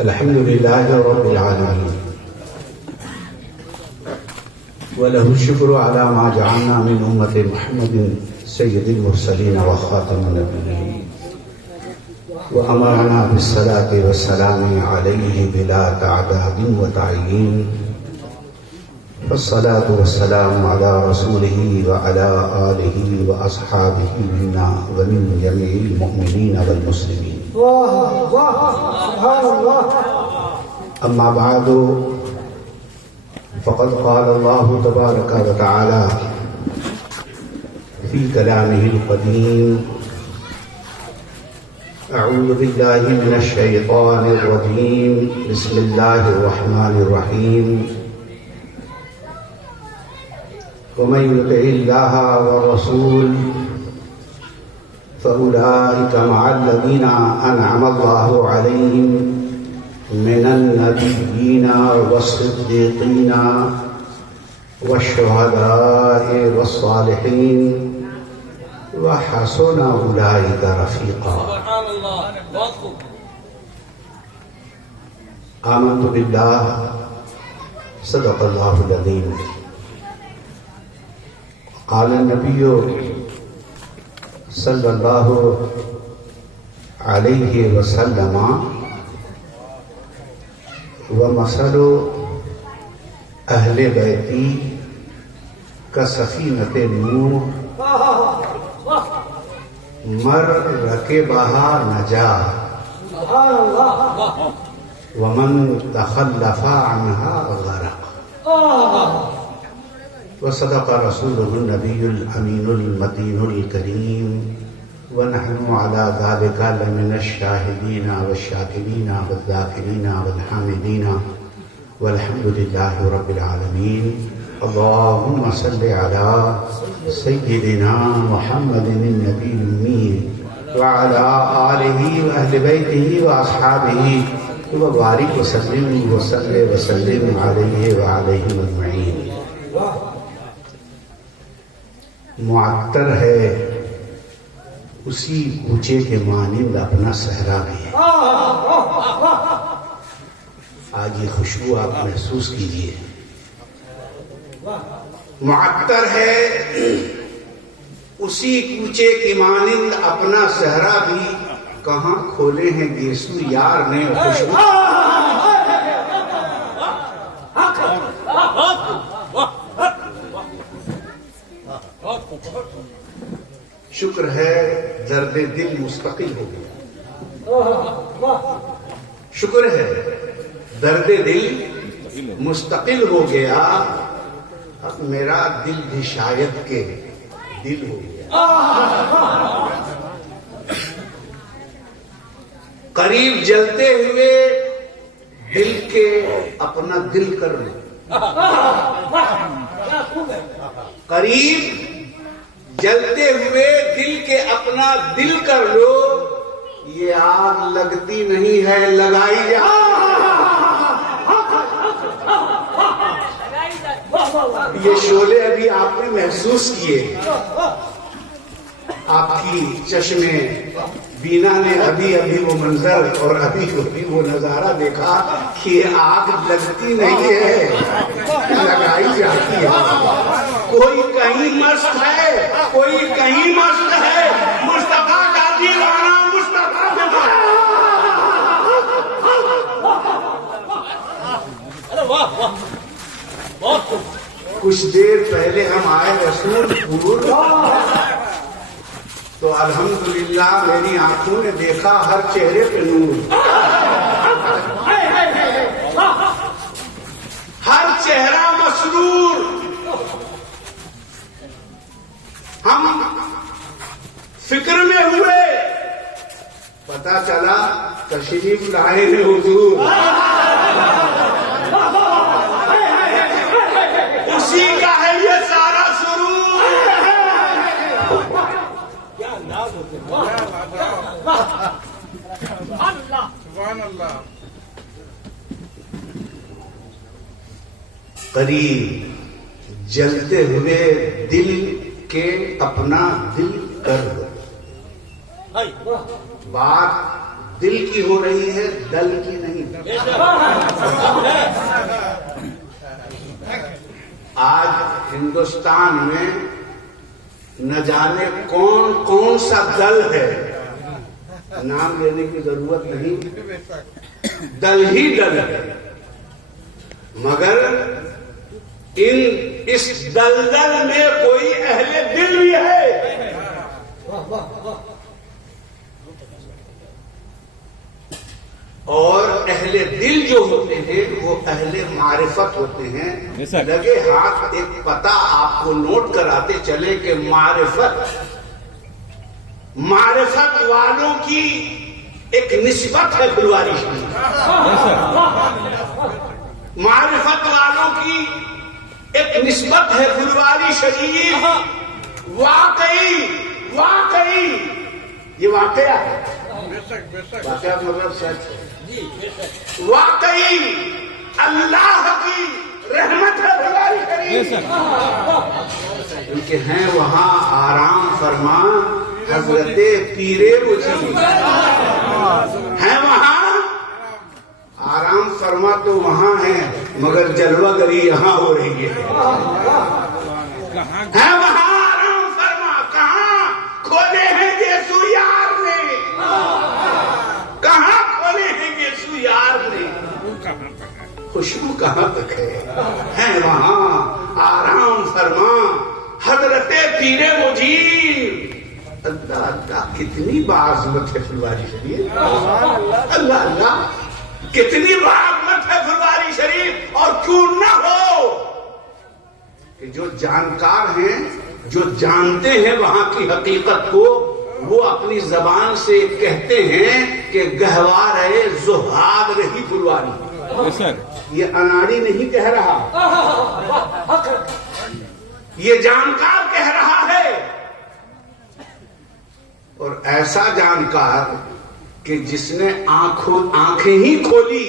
الحمد لله رب العالمين وله الشكر على ما جعلنا من أمة محمد سيد المرسلين وخاتم النبيين وأمرنا بالصلاة والسلام عليه بلا تعداد وتعيين فالصلاة والسلام على رسوله وعلى آله وأصحابه منا ومن جميع المؤمنين والمسلمين. سبحان الله. أما بعد فقد قال الله تبارك وتعالى في كلامه القديم: أعوذ بالله من الشيطان الرجيم، بسم الله الرحمن الرحيم. ومن يطع الله والرسول فأولئك مع الذين أنعم الله عليهم من النبيين والصديقين والشهداء والصالحين وحسن أولئك رفيقا. آمنت بالله صدق الله العظيم. قال النبي صلی اللہ علیہ وسلم: ومثل اہل بیتی کسفینۃ نوح من رکبها نجا ومن تخلف عنها غرق. وصدق رسوله النبي الأمين المتين الكريم ونحن على ذلك لمن الشاهدين والشاكرين والذاكرين والحامدين والحمد لله رب العالمين. اللهم صل على سيدنا محمد النبي الأمي وعلى آله وأهل بيته وأصحابه وبارك وسلم عليه وعليهم أجمعين. معطر ہے اسی کوچے کے مانند اپنا صحرا بھی ہے. آج یہ خوشبو آپ محسوس کیجئے. معطر ہے اسی کوچے کی مانند اپنا صحرا بھی، کہاں کھولے ہیں گیسو یار نے خوشبو. شکر ہے درد دل مستقل ہو گیا. شکر ہے درد دل مستقل ہو گیا. اب میرا دل بھی شاید کے دل ہو گیا. قریب جلتے ہوئے دل کے اپنا دل کر لو. قریب جلتے ہوئے دل کے اپنا دل کر لو. یہ آگ لگتی نہیں ہے، لگائی جا. یہ شعلے ابھی آپ نے محسوس کیے. آپ کی چشمے بینا نے ابھی وہ منظر اور ابھی وہ نظارہ دیکھا کہ یہ آگ لگتی نہیں ہے، لگائی جاتی ہے. کوئی کہیں مست ہے، کوئی کہیں مست ہے. مصطفیٰ کا دیوانہ مصطفیٰ کچھ دیر پہلے ہم آئے رسول پور تو الحمدللہ میری آنکھوں نے دیکھا ہر چہرے پہ نور. ہر چہرہ مسرور. ہم فکر میں ہوئے، پتا چلا تشریف لائے ہیں حضور. اسی کا ہے یہ سارا سرور. سبحان اللہ. قریب جلتے ہوئے دل کے اپنا دل کر دو. بات دل کی ہو رہی ہے، دل کی نہیں۔ آج ہندوستان میں نہ جانے کون کون سا دل ہے، نام لینے کی ضرورت نہیں، دل ہی دل ہے، مگر اس دلدل میں کوئی اہل دل بھی ہے۔ اور اہل دل جو ہوتے ہیں وہ اہل معرفت ہوتے ہیں۔ لگے ہاتھ ایک پتہ آپ کو نوٹ کراتے چلے کہ معرفت والوں کی ایک نسبت ہے پھلواری شریف، معرفت والوں کی ایک نسبت ہے پھلواری شریف۔ واقعی یہ واقعہ ہے، واقعہ مطلب سچ ہے، واقعی اللہ کی رحمت ہے پھلواری شریف، کیونکہ ہیں وہاں آرام فرما حضرت پیر وجود، ہیں وہاں آرام فرما تو وہاں ہے، مگر جلوہ گری یہاں ہو رہی ہے۔ ہے وہاں آرام فرما، کہاں کھولے ہیں یسوع یار نے، کہاں کھولے ہیں یسوع یار نے، خوشبو کہاں تک ہے وہاں آرام فرما حضرت پیر مجیب۔ اللہ اللہ کتنی باعظمت ہے پھلواری شریف، اللہ اللہ کتنی باعظمت ہے پھلواری شریف۔ اور کیوں نہ ہو کہ جو جانکار ہیں، جو جانتے ہیں وہاں کی حقیقت کو، وہ اپنی زبان سے کہتے ہیں کہ گہوار ہے زہاد رہی پھلواری۔ یہ اناڑی نہیں کہہ رہا، یہ جانکار کہہ رہا ہے، اور ایسا جانکار کہ جس نے آنکھیں ہی کھولی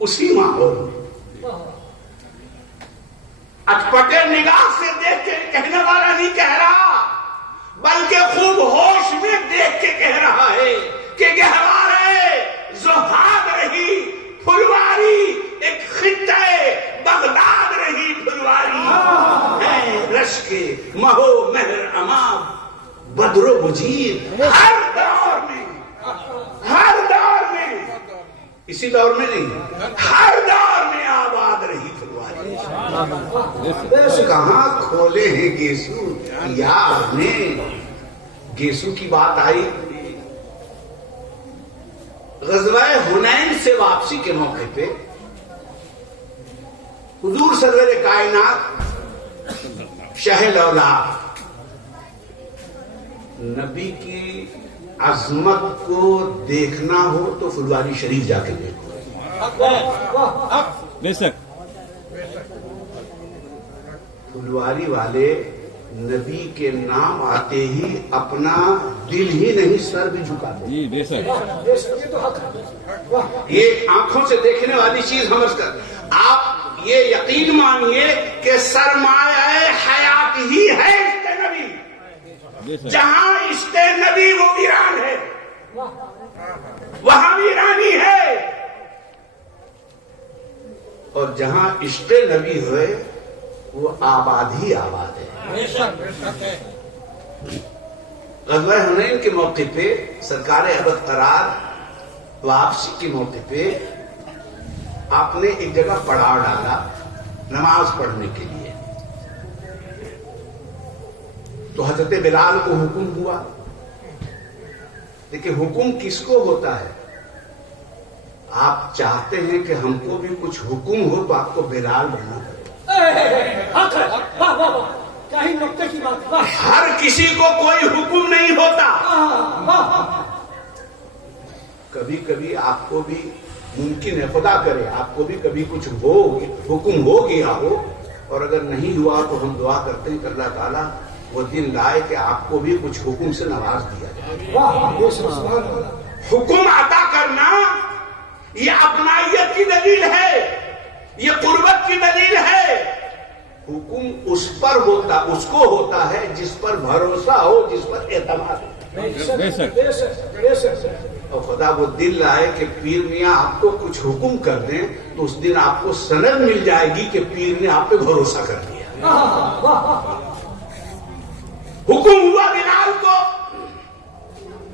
اسی ماحول میں، اٹپٹے نگاہ سے دیکھ کے کہنے والا نہیں کہہ رہا، بلکہ خوب ہوش میں دیکھ کے کہہ رہا ہے کہ گہوار ہے زہاد رہی پھلواری، ایک خطہ بغداد رہی پھلواری ہے، رشک مہو مہر امام بدر و مجید، ہر دور میں اسی دور میں نہیں، ہر دور میں آباد رہی پھلواری۔ کہاں کھولے ہیں یسوع یار نے۔ یسوع کی بات آئی غزوہ حنین سے واپسی کے موقع پہ، حضور سرور کائنات شہ الاولاد نبی کی عظمت کو دیکھنا ہو تو پھلواری شریف جا کے دیکھو۔ پھلواری والے نبی کے نام آتے ہی اپنا دل ہی نہیں سر بھی جھکاتے۔ یہ آنکھوں سے دیکھنے والی چیز سمجھ کر آپ یہ یقین مانیے کہ سرمایہ حیات ہی ہے عشق نبی۔ جہاں عشق نبی وہ ویران ہے، وہاں ویرانی ہے، اور جہاں عشق نبی ہوئے وہ آباد ہی آباد ہے۔ غزوہ حنین کے موقع پہ سرکار ابد قرار واپسی کے موقع پہ آپ نے ایک جگہ پڑاؤ ڈالا نماز پڑھنے کے لیے، تو حضرت بلال کو حکم ہوا۔ لیکن حکم کس کو ہوتا ہے؟ آپ چاہتے ہیں کہ ہم کو بھی کچھ حکم ہو تو آپ کو بلال بننا پڑے۔ ہر کسی کو کوئی حکم نہیں ہوتا، کبھی کبھی آپ کو بھی ممکن ہے، خدا کرے آپ کو بھی کبھی کچھ حکم ہو گیا ہو، اور اگر نہیں ہوا تو ہم دعا کرتے ہیں کہ اللہ تعالیٰ وہ دن لائے کہ آپ کو بھی کچھ حکم سے نواز دیا جائے۔ حکم عطا کرنا یہ اپنائیت کی دلیل ہے، یہ قربت کی دلیل ہے۔ حکم اس پر ہوتا، اس کو ہوتا ہے جس پر بھروسہ ہو، جس پر اعتماد ہو۔ اور خدا وہ دل لائے کہ پیر میاں آپ کو کچھ حکم کر دیں تو اس دن آپ کو سند مل جائے گی کہ پیر نے آپ پہ بھروسہ کر دیا. حکم ہوا بلال کو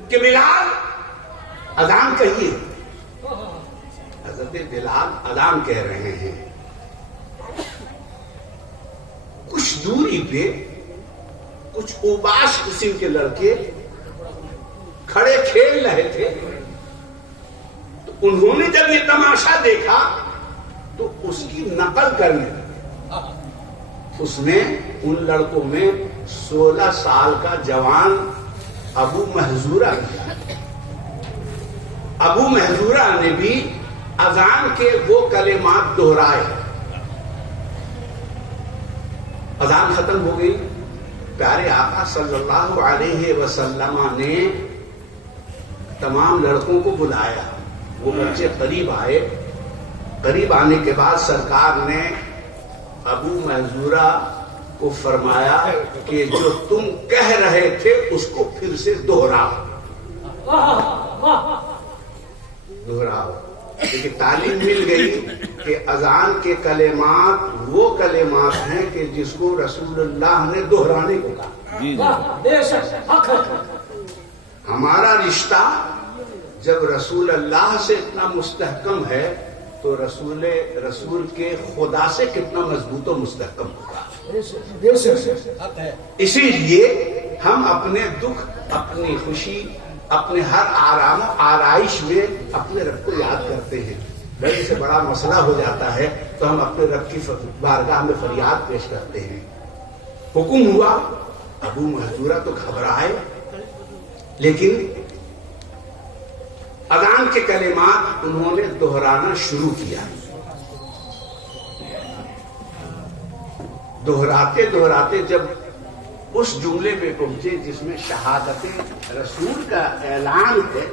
کہ بلال اذان کہیے. حضرت بلال اذان کہہ رہے ہیں. کچھ دوری پہ کچھ اوباش قسم کے لڑکے کھڑے کھیل رہے تھے. تو انہوں نے جب یہ تماشا دیکھا تو اس کی نقل کرنے اس نے ان لڑکوں میں 16 سال کا جوان ابو محذورہ کیا. ابو محذورہ نے بھی اذان کے وہ کلمات دہرائے. اذان ختم ہو گئی. پیارے آقا صلی اللہ علیہ وسلم نے تمام لڑکوں کو بلایا. وہ بچے قریب آئے. قریب آنے کے بعد سرکار نے ابو محذورہ کو فرمایا کہ جو تم کہہ رہے تھے اس کو پھر سے دہراؤ. لیکن تعلیم مل گئی کہ اذان کے کلمات وہ کلمات ہیں کہ جس کو رسول اللہ نے دہرانے کو کہا. ہمارا رشتہ جب رسول اللہ سے اتنا مستحکم ہے تو رسول کے خدا سے کتنا مضبوط و مستحکم ہوگا. اسی لیے ہم اپنے دکھ، اپنی خوشی، اپنے ہر آرام و آرائش میں اپنے رب کو یاد کرتے ہیں. بڑے سے بڑا مسئلہ ہو جاتا ہے تو ہم اپنے رب کی بارگاہ میں فریاد پیش کرتے ہیں. حکم ہوا. ابو محذورہ تو گھبرائے لیکن اذان کے کلمات انہوں نے دہرانا شروع کیا. دہراتے دہراتے جب اس جملے پہ پہنچے جس میں شہادت رسول کا اعلان ہے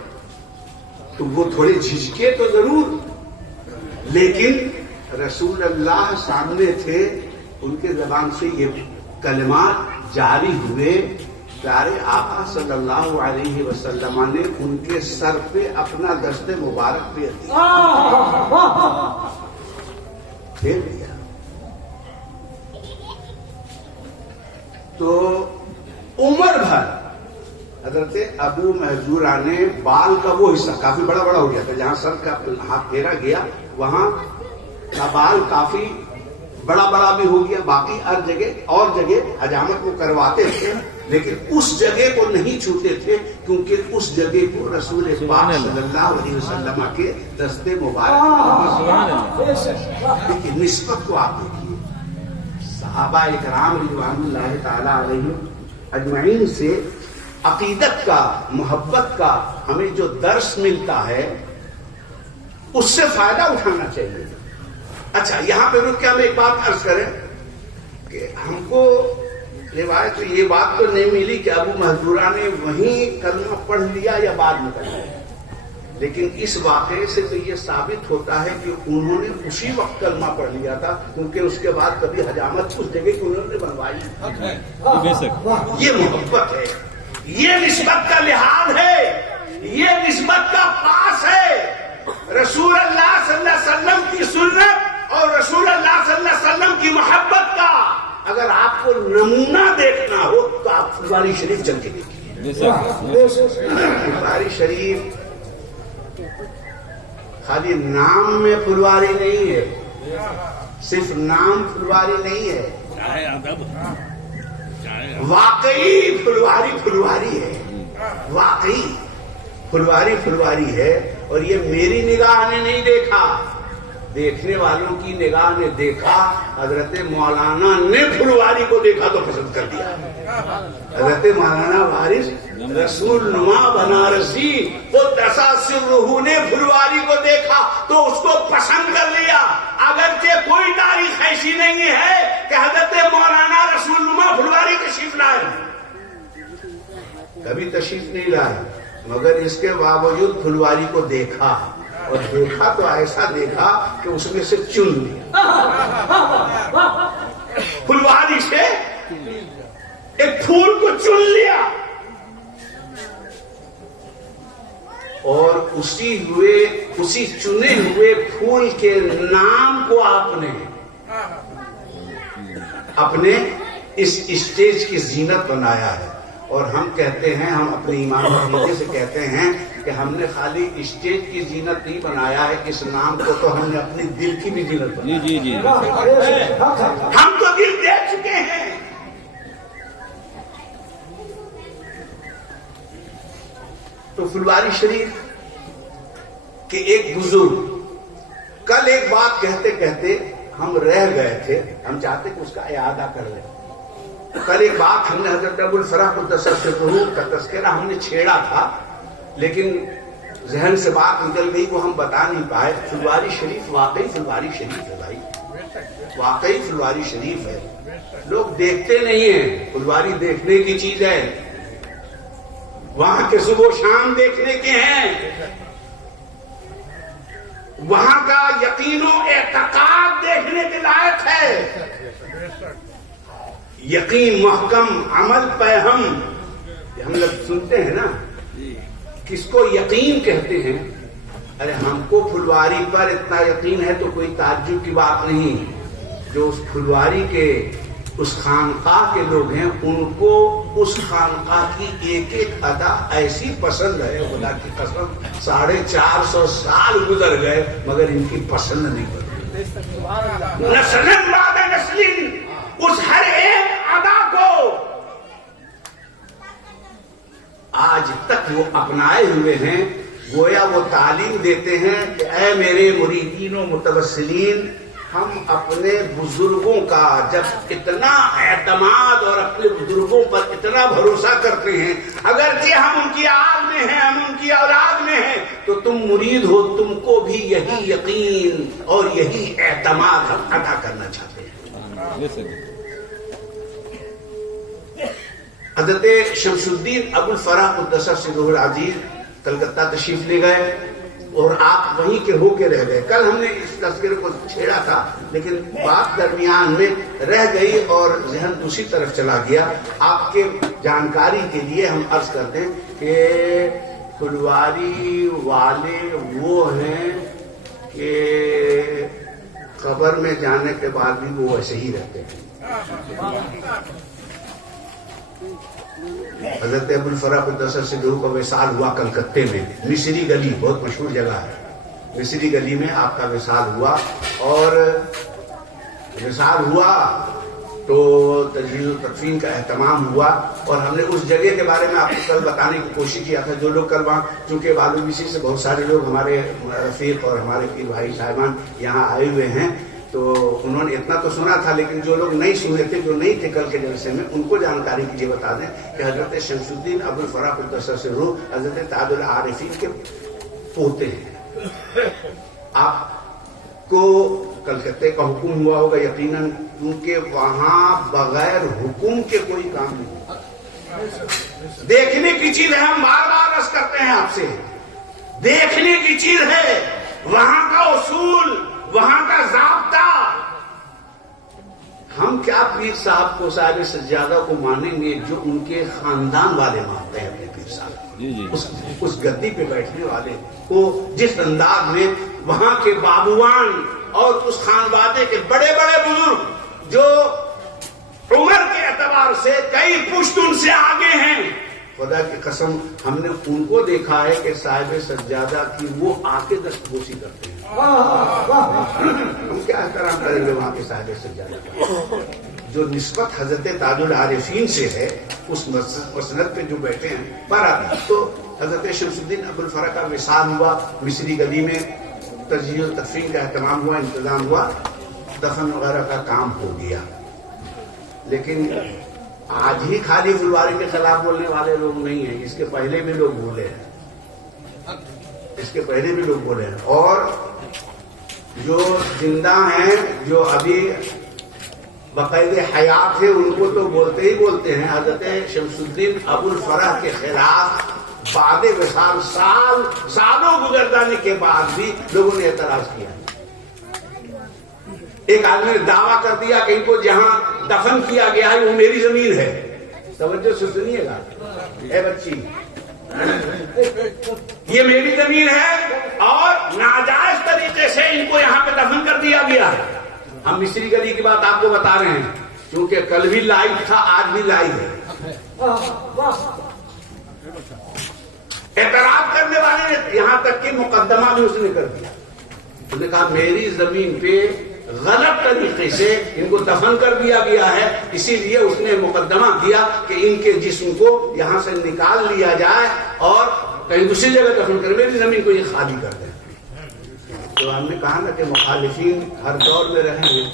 تو وہ تھوڑے جھجکے تو ضرور، لیکن رسول اللہ سامنے تھے. ان کے زبان سے یہ کلمات جاری ہوئے. پیارے آقا صلی اللہ علیہ وسلم نے ان کے سر پہ اپنا دست مبارک پھیر دیا. تو عمر بھر حضرت ابو محذورہ نے بال کا وہ حصہ کافی بڑا بڑا ہو گیا تھا. جہاں سر کا ہاتھ پھیرا گیا وہاں کا بال کافی بڑا بڑا بھی ہو گیا. باقی ہر جگہ اور جگہ حجامت کو کرواتے تھے لیکن اس جگہ کو نہیں چھوتے تھے کیونکہ اس جگہ کو رسول پاک صلی اللہ علیہ وسلم کے دست مبارک. لیکن نسبت کو آپ دیکھیے. صحابہ اکرام رضوان اللہ تعالی علیہم اجمعین سے عقیدت کا، محبت کا ہمیں جو درس ملتا ہے اس سے فائدہ اٹھانا چاہیے. اچھا یہاں پہ رک کے ہم ایک بات عرض کریں کہ ہم کو روایت میں یہ بات تو نہیں ملی کہ ابو محذورہ نے وہیں کلمہ پڑھ لیا یا بعد میں پڑھ لیا، لیکن اس واقعے سے تو یہ ثابت ہوتا ہے کہ انہوں نے اسی وقت کلمہ پڑھ لیا تھا کیونکہ اس کے بعد کبھی حجامت اس جگہ کی انہوں نے بنوائی. یہ محبت ہے، یہ نسبت کا لحاظ ہے، یہ نسبت کا پاس ہے. رسول اللہ صلی اللہ علیہ وسلم کی سنت اور رسول اللہ صلی اللہ علیہ وسلم کی محبت کا اگر آپ کو نمونہ دیکھنا ہو تو آپ پھلواری شریف چل کے دیکھیے. پھلواری شریف خالی نام میں پھلواری نہیں ہے، صرف نام پھلواری نہیں ہے، واقعی پھلواری ہے. واقعی پھلواری ہے. اور یہ میری نگاہ نے نہیں دیکھا، دیکھنے والوں کی نگاہ نے دیکھا. حضرت مولانا نے پھلواری کو دیکھا تو پسند کر دیا. حضرت مولانا وارث رسول نما بنارسی وہ دسا سرہ نے پھلواری کو دیکھا تو اس کو پسند کر لیا. اگرچہ کوئی تاریخ ایسی نہیں ہے کہ حضرت مولانا رسول نما پھلواری تشریف لائے، کبھی تشریف نہیں لائے، مگر اس کے باوجود پھلواری کو دیکھا. اور دیکھا تو ایسا دیکھا کہ اس میں سے چن لیا. پھلواری سے ایک پھول کو چن لیا اور اسی چنے ہوئے پھول کے نام کو آپ نے اپنے اس اسٹیج کی زینت بنایا ہے. اور ہم کہتے ہیں، ہم اپنے ایمان عقیدے سے کہتے ہیں کہ ہم نے خالی اسٹیج کی زینت نہیں بنایا ہے، اس نام کو تو ہم نے اپنی دل کی بھی زینت بنایا. جی ہم تو دل دے چکے ہیں. تو فلواری شریف کے ایک بزرگ کل ایک بات کہتے کہتے ہم رہ گئے تھے، ہم چاہتے کہ اس کا اعادہ کر لیں. کل ایک بات ہم نے حضرت ابو الفرح قدس سرہ کا تذکرہ ہم نے چھیڑا تھا، لیکن ذہن سے بات نکل گئی، وہ ہم بتا نہیں پائے. فلواری شریف واقعی فلواری شریف ہے بھائی، واقعی فلواری شریف ہے. لوگ دیکھتے نہیں ہیں، فلواری دیکھنے کی چیز ہے. وہاں کے صبح و شام دیکھنے کے ہیں، وہاں کا یقین و اعتقاد دیکھنے کے لائق ہے. یقین محکم، عمل پہ ہم لوگ سنتے ہیں نا، کس کو یقین کہتے ہیں؟ ارے ہم کو پھلواری پر اتنا یقین ہے تو کوئی تعجب کی بات نہیں. جو اس پھلواری کے اس خانقاہ کے لوگ ہیں، ان کو اس خانقاہ کی ایک ایک ادا ایسی پسند ہے، خدا کی قسم 450 سال گزر گئے مگر ان کی پسند نہیں بدلی. نسلن بعد نسلن اس ہر ایک ادا کو آج تک وہ اپنائے ہوئے ہیں. گویا وہ تعلیم دیتے ہیں کہ اے میرے مریدین و متوسلین، ہم اپنے بزرگوں کا جب اتنا اعتماد اور اپنے بزرگوں پر اتنا بھروسہ کرتے ہیں، اگرچہ ہم ان کی آل میں ہیں، ہم ان کی اولاد میں ہیں، تو تم مرید ہو، تم کو بھی یہی یقین اور یہی اعتماد ہم عطا کرنا چاہتے ہیں. حضرت شمس الدین ابو الفرح قدس سرہ العزیز کلکتہ تشریف لے گئے اور آپ وہیں کے ہو کے رہ گئے. کل ہم نے اس تذکرے کو چھیڑا تھا لیکن بات درمیان میں رہ گئی اور ذہن دوسری طرف چلا گیا. آپ کے جانکاری کے لیے ہم عرض کرتے ہیں کہ پھلواری والے وہ ہیں کہ قبر میں جانے کے بعد بھی وہ ویسے ہی رہتے ہیں. حضرت ابو الفرح قدس سرہ کا وصال ہوا کلکتے میں، مصری گلی بہت مشہور جگہ ہے، مصری گلی میں آپ کا وصال ہوا. اور وصال ہوا تو تجہیز و تدفین کا اہتمام ہوا. اور ہم نے اس جگہ کے بارے میں آپ کو کل بتانے کی کوشش کیا تھا. جو لوگ کل وہاں، چونکہ والوبیسی سے بہت سارے لوگ ہمارے رفیق اور ہمارے پیر بھائی صاحبان یہاں آئے ہوئے ہیں، تو انہوں نے اتنا تو سنا تھا، لیکن جو لوگ نہیں سنے تھے، جو نہیں تھے کل کے جلسے میں، ان کو جانکاری کیجیے، بتا دیں کہ حضرت شمس الدین ابو الفرح قدس سرہ حضرت تاج العارفین کے پوتے ہیں. آپ کو کلکتے کا حکم ہوا ہوگا یقیناً، کیونکہ وہاں بغیر حکم کے کوئی کام نہیں ہوتا. دیکھنے کی چیز ہے، ہم بار بار عرض کرتے ہیں آپ سے، دیکھنے کی چیز ہے. وہاں کا اصول، وہاں کا ضابطہ. ہم کیا پیر صاحب کو، صاحب سجادہ کو مانیں گے جو ان کے خاندان والے مانتے ہیں اپنے پیر صاحب. اس گدی پہ بیٹھنے والے کو جس انداز میں وہاں کے بابوان اور اس خاندان کے بڑے بڑے بزرگ جو عمر کے اعتبار سے کئی پشت ان سے آگے ہیں، خدا کی قسم ہم نے ان کو دیکھا ہے کہ صاحب سجادہ کی وہ آ کے دستبوسی کرتے ہیں. ہم کیا احترام کریں گے وہاں کے صاحب سجادہ کا؟ جو نسبت حضرت تاج العارفین سے ہے اس مسند پہ جو بیٹھے ہیں پر آتا. تو حضرت شمس الدین ابو الفرح کا وصال ہوا، مصری گلی میں تجہیز و تدفین کا اہتمام ہوا، انتظام ہوا، دفن وغیرہ کا کام ہو گیا. لیکن آج ہی خالی فلواری کے خلاف بولنے والے لوگ نہیں ہیں، اس کے پہلے بھی لوگ بولے ہیں، اس کے پہلے بھی لوگ بولے ہیں. اور جو زندہ ہیں، جو ابھی باقاعدہ حیات ہے، ان کو تو بولتے ہی بولتے ہیں. حضرت شمس الدین ابو الفرح کے خلاف بعد وصال سالوں گزر جانے کے بعد بھی لوگوں نے اعتراض کیا. ایک آدمی نے دعویٰ کر دیا کہ ان کو جہاں دفن کیا گیا ہے وہ میری زمین ہے. توجہ سے سنیے گا اے بچی، یہ میری زمین ہے اور ناجائز طریقے سے ان کو یہاں پہ دفن کر دیا گیا ہے. ہم مصری گلی کی بات آپ کو بتا رہے ہیں کیونکہ کل بھی لائیو تھا، آج بھی لائیو ہے. اعتراف کرنے والے نے یہاں تک کہ مقدمہ بھی اس نے کر دیا. انہوں نے کہا میری زمین پہ غلط طریقے سے ان کو دفن کر دیا گیا ہے، اسی لیے اس نے مقدمہ کیا کہ ان کے جسم کو یہاں سے نکال لیا جائے اور کہیں دوسری جگہ دفن کر، میری زمین کو یہ خالی کر دیں. تو ہم نے کہا نا کہ مخالفین ہر دور میں رہے ہیں.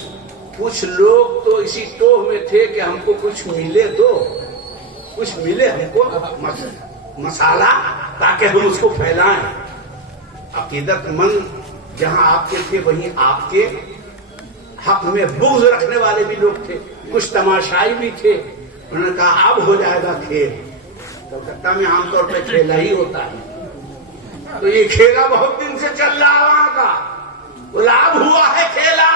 کچھ لوگ تو اسی توہ میں تھے کہ ہم کو کچھ ملے تو کچھ ملے ہم کو مسالہ تاکہ ہم اس کو پھیلائیں. عقیدت مند جہاں آپ کے تھے وہیں آپ کے حق میں بغض رکھنے والے بھی لوگ تھے، کچھ تماشائی بھی تھے. انہوں نے کہا اب ہو جائے گا کھیل. کلکتہ میں عام طور پہ کھیلا ہی ہوتا ہے، تو یہ کھیلا بہت دن سے چل رہا وہاں کا، گلاب ہوا ہے کھیلا.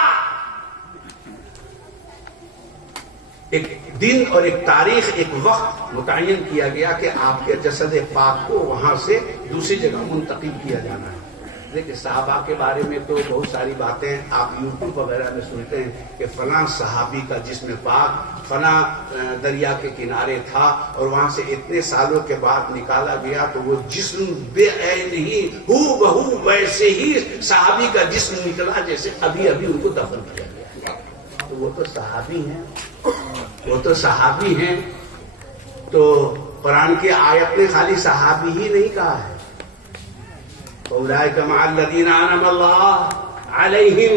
ایک دن اور ایک تاریخ، ایک وقت متعین کیا گیا کہ آپ کے جسد پاک کو وہاں سے دوسری جگہ منتقل کیا جانا ہے. دیکھیں صحابہ کے بارے میں تو بہت ساری باتیں آپ یوٹیوب وغیرہ میں سنتے ہیں کہ فلاں صحابی کا جسم پاک فلاں دریا کے کنارے تھا اور وہاں سے اتنے سالوں کے بعد نکالا گیا تو وہ جسم بے عین ہی ہو بہو ویسے ہی صحابی کا جسم نکلا جیسے ابھی ابھی ان کو دفن کیا گیا. تو وہ تو صحابی ہیں، وہ تو صحابی ہیں. تو قرآن کی آیت نے خالی صحابی ہی نہیں کہا ہے، اولئک مع الذین انعم اللہ علیہم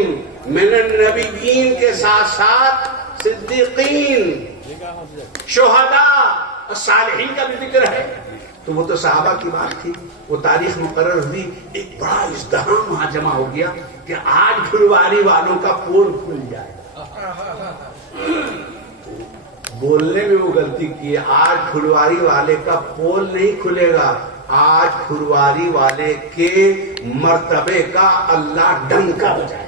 من النبیین کے ساتھ ساتھ صدیقین، شہداء اور صالحین کا بھی ذکر ہے. تو وہ تو صحابہ کی بات تھی. وہ تاریخ مقرر ہوئی، ایک بڑا ازدحام وہاں جمع ہو گیا کہ آج پھلواری والوں کا پول کھل جائے. بولنے میں وہ غلطی کی ہے، آج پھلواری والے کا پول نہیں کھلے گا، آج پھلواری والے کے مرتبے کا اللہ ڈنکا بجائے.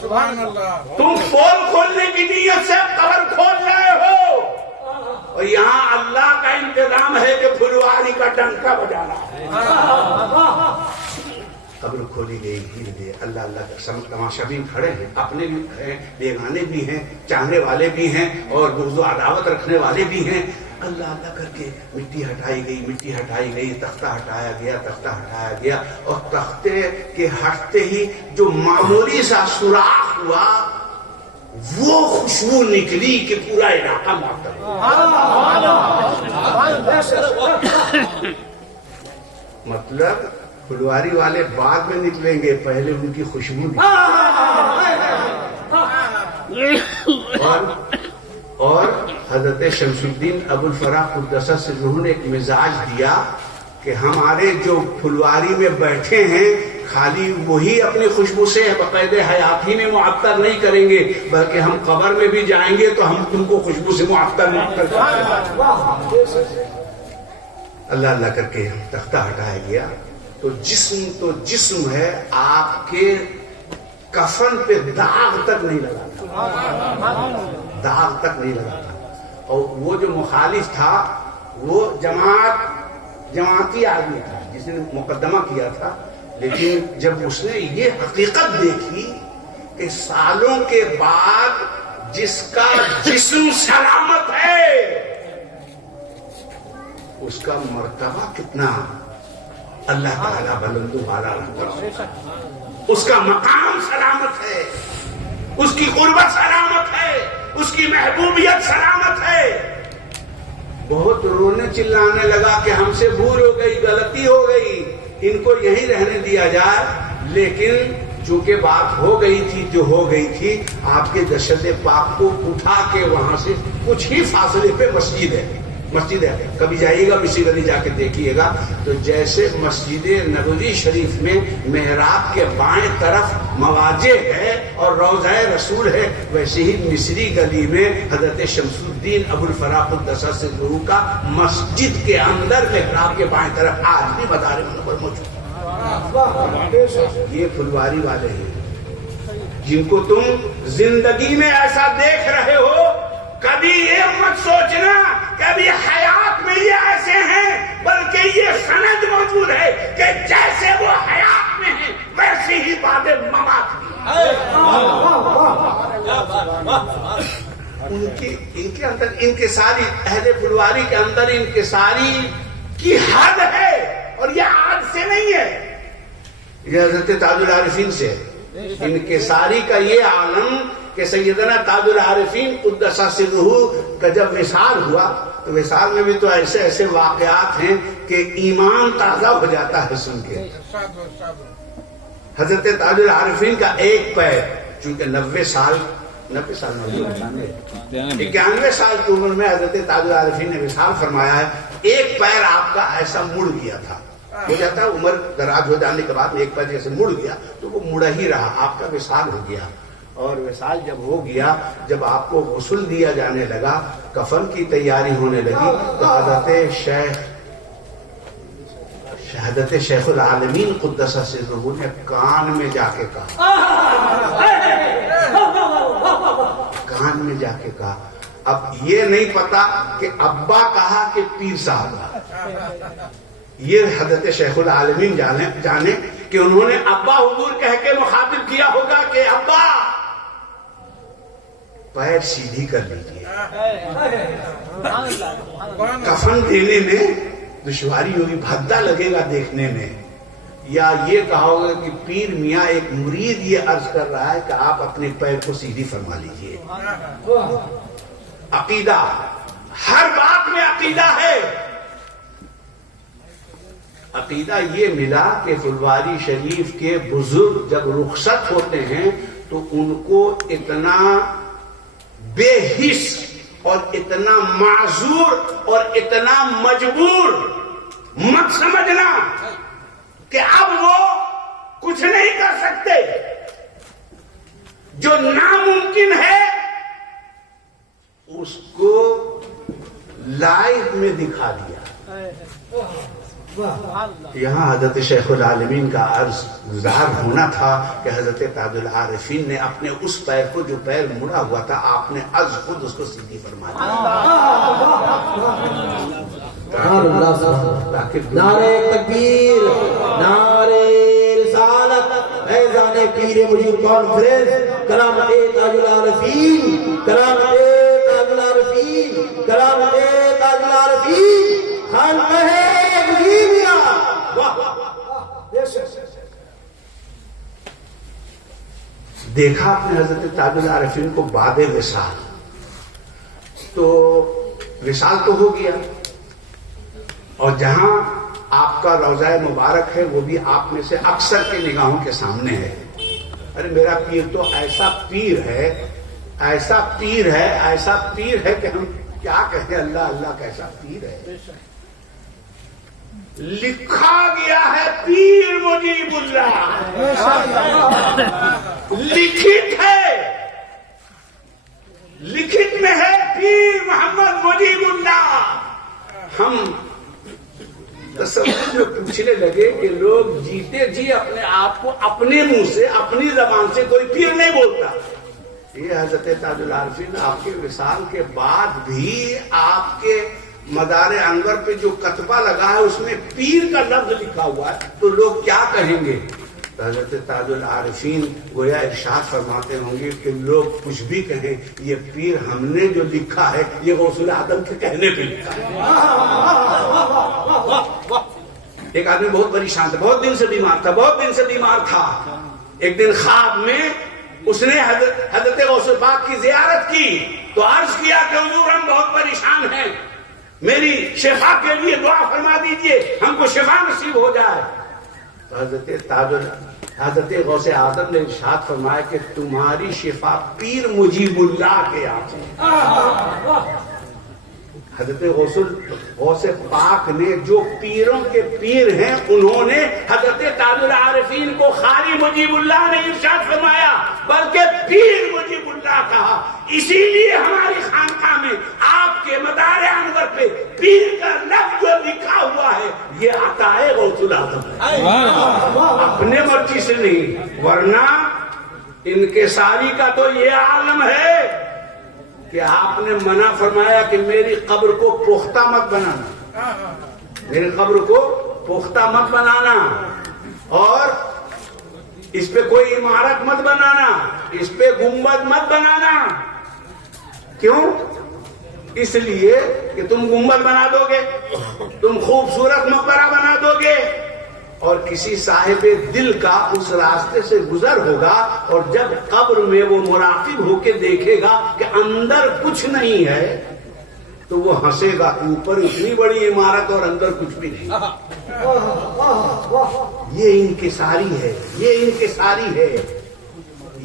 سبحان اللہ. تم پول کھولنے کی نیت سے قبر کھول رہے ہو اور یہاں اللہ کا انتظام ہے کہ پھلواری کا ڈنکا بجانا ہے. قبر کھولی گئی دھیرے دھیرے. اللہ اللہ کا تماشا بھی کھڑے ہیں، اپنے بھی ہیں، بیگانے بھی ہیں، چاہنے والے بھی ہیں اور بغض و عداوت رکھنے والے بھی ہیں. اللہ اللہ کر کے مٹی ہٹائی گئی، مٹی ہٹائی گئی، تختہ ہٹایا گیا، تختہ ہٹایا گیا اور تختے کے ہٹتے ہی جو معمولی سا سوراخ ہوا وہ خوشبو نکلی کہ پورا علاقہ معطر. مطلب پھلواری والے بعد میں نکلیں گے، پہلے ان کی خوشبو اور حضرت شمس الدین ابو الفرح قدس سرہ نے ایک مزاج دیا کہ ہمارے جو پھلواری میں بیٹھے ہیں خالی وہی اپنی خوشبو سے بقید حیات ہی میں معطر نہیں کریں گے بلکہ ہم قبر میں بھی جائیں گے تو ہم تم کو خوشبو سے معطر کریں گے. اللہ اللہ کر کے تختہ ہٹایا گیا. تو جسم ہے، آپ کے کفن پہ داغ تک نہیں لگاتا، داغ تک نہیں لگاتا. اور وہ جو مخالف تھا وہ جماعتی آدمی تھا جس نے مقدمہ کیا تھا، لیکن جب اس نے یہ حقیقت دیکھی کہ سالوں کے بعد جس کا جسم سلامت ہے اس کا مرتبہ کتنا اللہ تعالیٰ بلند و بالا رکھتا ہے، اس کا مقام سلامت ہے، اس کی قربت سلامت ہے، اس کی محبوبیت سلامت ہے. بہت رونے چلانے لگا کہ ہم سے بھول ہو گئی، غلطی ہو گئی، ان کو یہیں رہنے دیا جائے. لیکن چونکہ بات ہو گئی تھی جو ہو گئی تھی، آپ کے جسد پاک کو اٹھا کے وہاں سے کچھ ہی فاصلے پہ مسجد ہے. کبھی جائیے گا مصری گلی جا کے دیکھیے گا تو جیسے مسجد نبوی شریف میں محراب کے بائیں طرف مواجہ ہے اور روضہ رسول ہے، ویسے ہی مصری گلی میں حضرت شمس الدین ابو الفرح قدس سرہ کا مسجد کے اندر محراب کے بائیں طرف آج بھی مدار منور موجود ہے. یہ پھلواری والے ہیں جن کو تم زندگی میں ایسا دیکھ رہے ہو. کبھی یہ مت سوچنا کہ ابھی حیات میں یہ ایسے ہیں بلکہ یہ سند موجود ہے کہ جیسے وہ حیات میں ہیں ویسے ہی بعد ممات بھی ان کے اندر انکساری، اہل پھلواری کے اندر انکساری کی حد ہے، اور یہ آج سے نہیں ہے، یہ حضرت تاج العارفین سے ہے۔ انکساری کا یہ عالم کہ سیدنا تاج العارفین قدس سرہ کا جب وصال ہوا تو وصال میں بھی تو ایسے ایسے واقعات ہیں کہ ایمان تازہ ہو جاتا ہے سن کے۔ حضرت تاج العارفین کا ایک پیر، چونکہ 91 سال 91 سال کی عمر میں حضرت تاج العارفین نے وصال فرمایا ہے، ایک پیر آپ کا ایسا مڑ گیا تھا، ہو جاتا ہے عمر دراز ہو جانے کے بعد میں ایک پیر جیسے مڑ گیا تو وہ مڑا ہی رہا، آپ کا وصال ہو گیا۔ اور وصال جب ہو گیا، جب آپ کو غسل دیا جانے لگا، کفن کی تیاری ہونے لگی، تو حضرت شیخ العالمین قدس سرہ نے کان میں جا کے کہا، کان میں جا کے کہا، اب یہ نہیں پتا کہ ابا کہا کہ پیر صاحب، یہ حضرت شیخ العالمین جانے کہ انہوں نے ابا حضور کہہ کے مخاطب کیا ہوگا کہ ابا پیر سیدھی کر لیجیے، کفن دینے میں دشواری ہوگی، بھدا لگے گا دیکھنے میں، یا یہ کہا ہوگا کہ پیر میاں ایک مرید یہ عرض کر رہا ہے کہ آپ اپنے پیر کو سیدھی فرما لیجیے۔ عقیدہ، ہر بات میں عقیدہ ہے۔ عقیدہ یہ ملا کہ پھلواری شریف کے بزرگ جب رخصت ہوتے ہیں تو ان کو اتنا بے حس اور اتنا معذور اور اتنا مجبور مت سمجھنا کہ اب وہ کچھ نہیں کر سکتے، جو ناممکن ہے اس کو لائیو میں دکھا دیا۔ یہاں حضرت شیخ العالمین کا عرض گزار ہونا تھا کہ حضرت تاج العارفین نے اپنے اس پیر کو جو پیر مڑا ہوا تھا آپ نے از خود اس کو سیدھی فرما دیا۔ نعرہ تکبیر، نعرہ رسالت، فیضان پیر مجید کانفرنس، کرامت تاج العارفین، کرامت تاج العارفین، کرامت تاج العارفین، خانقاہ دیکھا اپنے حضرت تاج العارفین کو بعد وصال، تو وصال تو ہو گیا، اور جہاں آپ کا روضہ مبارک ہے وہ بھی آپ میں سے اکثر کے نگاہوں کے سامنے ہے۔ ارے میرا پیر تو ایسا پیر ہے، ایسا پیر ہے، ایسا پیر ہے کہ ہم کیا کہیں، اللہ اللہ کیسا پیر ہے۔ لکھا گیا ہے پیر مجیب اللہ، لکھت ہے، لکھت میں ہے پیر محمد مجیب اللہ۔ ہم تصوف میں پوچھنے لگے کہ لوگ جیتے جی اپنے آپ کو اپنے منہ سے اپنی زبان سے کوئی پیر نہیں بولتا، یہ حضرت تاج العارفین آپ کے وصال کے بعد بھی آپ کے مدار انور پہ جو کتبہ لگا ہے اس میں پیر کا لفظ لکھا ہوا ہے، تو لوگ کیا کہیں گے؟ حضرت تاج العارفین گویا ارشاد فرماتے ہوں گے کہ لوگ کچھ بھی کہیں، یہ پیر ہم نے جو لکھا ہے یہ غوث اعظم کے کہنے پہ لکھا ہے۔ ایک آدمی بہت پریشان تھا، بہت دن سے بیمار تھا، بہت دن سے بیمار تھا۔ ایک دن خواب میں اس نے حضرت غوث پاک کی زیارت کی تو عرض کیا کہ حضور ہم بہت پریشان ہیں، میری شفا کے لیے دعا فرما دیجئے، ہم کو شفا نصیب ہو جائے۔ حضرت غوث اعظم نے ارشاد فرمایا کہ تمہاری شفا پیر مجیب اللہ کے آتے۔ حضرت غوث پاک نے جو پیروں کے پیر ہیں انہوں نے حضرت تاج العارفین کو خالی مجیب اللہ نے ارشاد فرمایا بلکہ پیر مجیب اللہ کہا۔ اسی لیے ہماری خانقاہ میں آپ کے مدار انور پہ پیر کا لفظ جو لکھا ہوا ہے یہ عطا ہے غوث الاعظم ہے، اپنے مرضی سے نہیں، ورنہ انکساری کا تو یہ عالم ہے کہ آپ نے منع فرمایا کہ میری قبر کو پختہ مت بنانا، میری قبر کو پختہ مت بنانا، اور اس پہ کوئی عمارت مت بنانا، اس پہ گنبد مت بنانا۔ کیوں؟ اس لیے کہ تم گنبد بنا دو گے، تم خوبصورت مقبرہ بنا دو گے، اور کسی صاحب دل کا اس راستے سے گزر ہوگا، اور جب قبر میں وہ مراقب ہو کے دیکھے گا کہ اندر کچھ نہیں ہے تو وہ ہنسے گا، اوپر اتنی بڑی عمارت اور اندر کچھ بھی نہیں۔ یہ انکساری ہے، یہ انکساری ہے،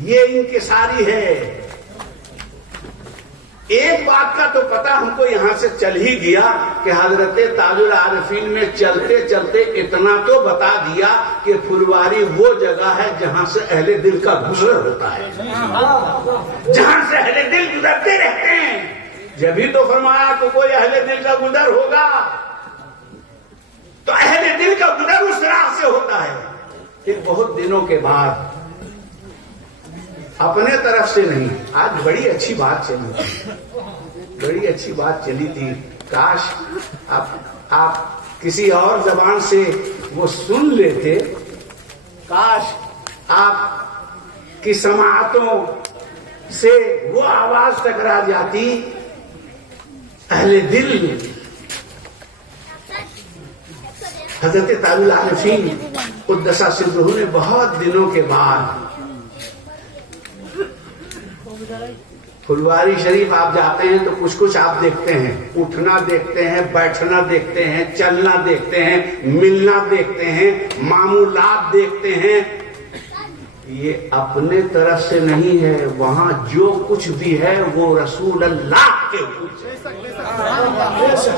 یہ انکساری ہے۔ ایک بات کا تو پتہ ہم کو یہاں سے چل ہی گیا کہ حضرت تاج العارفین میں چلتے چلتے اتنا تو بتا دیا کہ پھلواری وہ جگہ ہے جہاں سے اہل دل کا گزر ہوتا ہے، جہاں سے اہل دل گزرتے رہتے ہیں۔ جبھی تو فرمایا کہ کوئی اہل دل کا گزر ہوگا تو اہل دل کا گزر اس راہ سے ہوتا ہے۔ پھر بہت دنوں کے بعد اپنے طرف سے نہیں، آج بڑی اچھی بات چلی تھی، بڑی اچھی بات چلی تھی، کاش آپ کسی اور زبان سے وہ سن لیتے، کاش آپ کی سماعتوں سے وہ آواز ٹکرا جاتی۔ اہل دل حضرت تاج العارفین قدس سرہ نے بہت دنوں کے بعد پھلواری شریف آپ جاتے ہیں تو کچھ آپ دیکھتے ہیں، اٹھنا دیکھتے ہیں، بیٹھنا دیکھتے ہیں، چلنا دیکھتے ہیں، ملنا دیکھتے ہیں، معمولات دیکھتے ہیں۔ یہ اپنے طرف سے نہیں ہے، وہاں جو کچھ بھی ہے وہ رسول اللہ کے حکم سے۔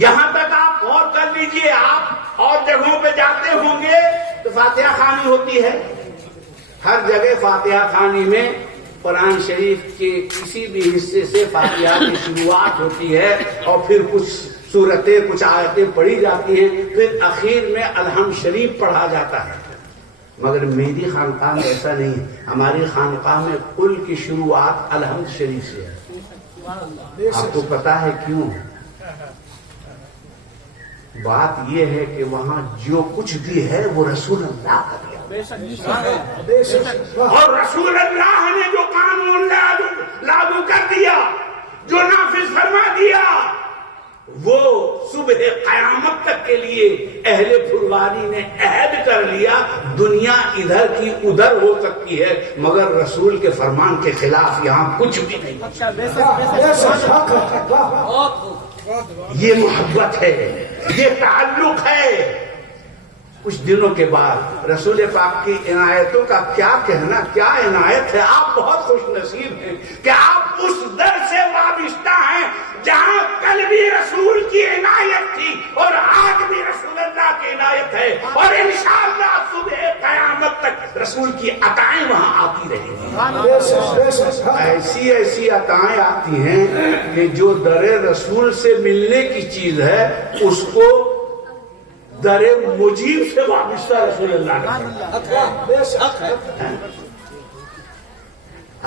یہاں تک آپ غور کر لیجئے، آپ اور جگہوں پہ جاتے ہوں گے تو فاتحہ خوانی ہوتی ہے، ہر جگہ فاتحہ خوانی میں قرآن شریف کے کسی بھی حصے سے فاتحہ کی شروعات ہوتی ہے، اور پھر کچھ سورتیں، کچھ آیتیں پڑھی جاتی ہیں، پھر اخیر میں الحمد شریف پڑھا جاتا ہے۔ مگر میری خانقاہ میں ایسا نہیں ہے، ہماری خانقاہ میں کل کی شروعات الحمد شریف سے ہے۔ آپ کو پتا ہے کیوں؟ بات یہ ہے کہ وہاں جو کچھ بھی ہے وہ رسول اللہ کا دیا، اور رسول اللہ نے جو قانون لاگو کر دیا، جو نافذ فرما دیا، وہ صبح قیامت تک کے لیے اہل پھلواری نے عہد کر لیا۔ دنیا ادھر کی ادھر ہو سکتی ہے مگر رسول کے فرمان کے خلاف یہاں کچھ بھی نہیں۔ یہ محبت ہے، یہ تعلق ہے۔ کچھ دنوں کے بعد رسول پاک کی عنایتوں کا کیا کہنا، کیا عنایت ہے۔ آپ بہت خوش نصیب ہیں کہ آپ اس در سے وابستہ ہیں جہاں کل بھی رسول کی عنایت تھی اور آج بھی رسول اللہ کی عنایت ہے، اور انشاءاللہ صبح قیامت تک رسول کی عطائیں وہاں آتی رہیں گی۔ ایسی ایسی عطائیں آتی ہیں کہ جو در رسول سے ملنے کی چیز ہے اس کو در مجیب سے وابستہ رسول اللہ کا۔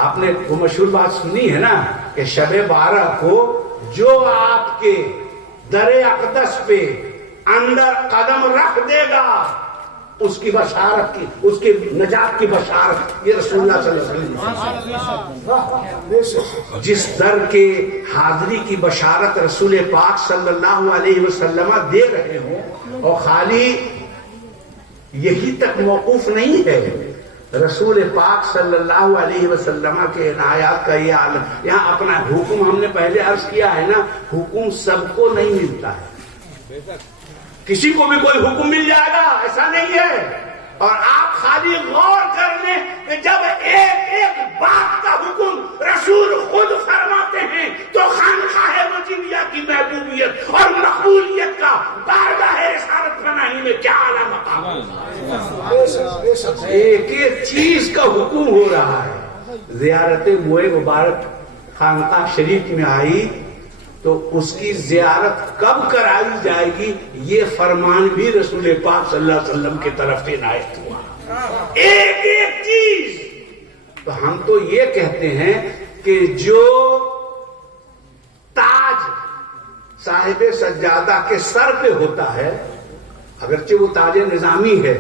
آپ نے وہ مشہور بات سنی ہے نا کہ شب 12 کو جو آپ کے در اقدس پہ اندر قدم رکھ دے گا اس کی بشارت کی، اس کی نجات کی بشارت یہ رسول اللہ صلی اللہ علیہ وسلم۔ جس در کے حاضری کی بشارت رسول پاک صلی اللہ علیہ وسلم دے رہے ہوں، اور خالی یہی تک موقوف نہیں ہے، رسول پاک صلی اللہ علیہ وسلم کے عنایات کا یہ عالم۔ یہاں اپنا حکم ہم نے پہلے عرض کیا ہے نا، حکم سب کو نہیں ملتا ہے، کسی کو بھی کوئی حکم مل جائے گا ایسا نہیں ہے۔ اور آپ خالی غور کر لیں کہ جب ایک ایک بات کا حکم رسول خود فرماتے ہیں تو خانقاہ وجیبیہ کی محبوبیت اور مقبولیت کا بارگاہ رسالت پناہی میں کیا اعلیٰ مقام ہے۔ ایک ایک چیز کا حکم ہو رہا ہے۔ زیارت موئے مبارک خانقاہ شریف میں آئی تو اس کی زیارت کب کرائی جائے گی یہ فرمان بھی رسول پاک صلی اللہ علیہ وسلم کی طرف سے عنایت ہوا۔ ایک ایک چیز۔ تو ہم تو یہ کہتے ہیں کہ جو تاج صاحب سجادہ کے سر پہ ہوتا ہے، اگرچہ وہ تاج نظامی ہے،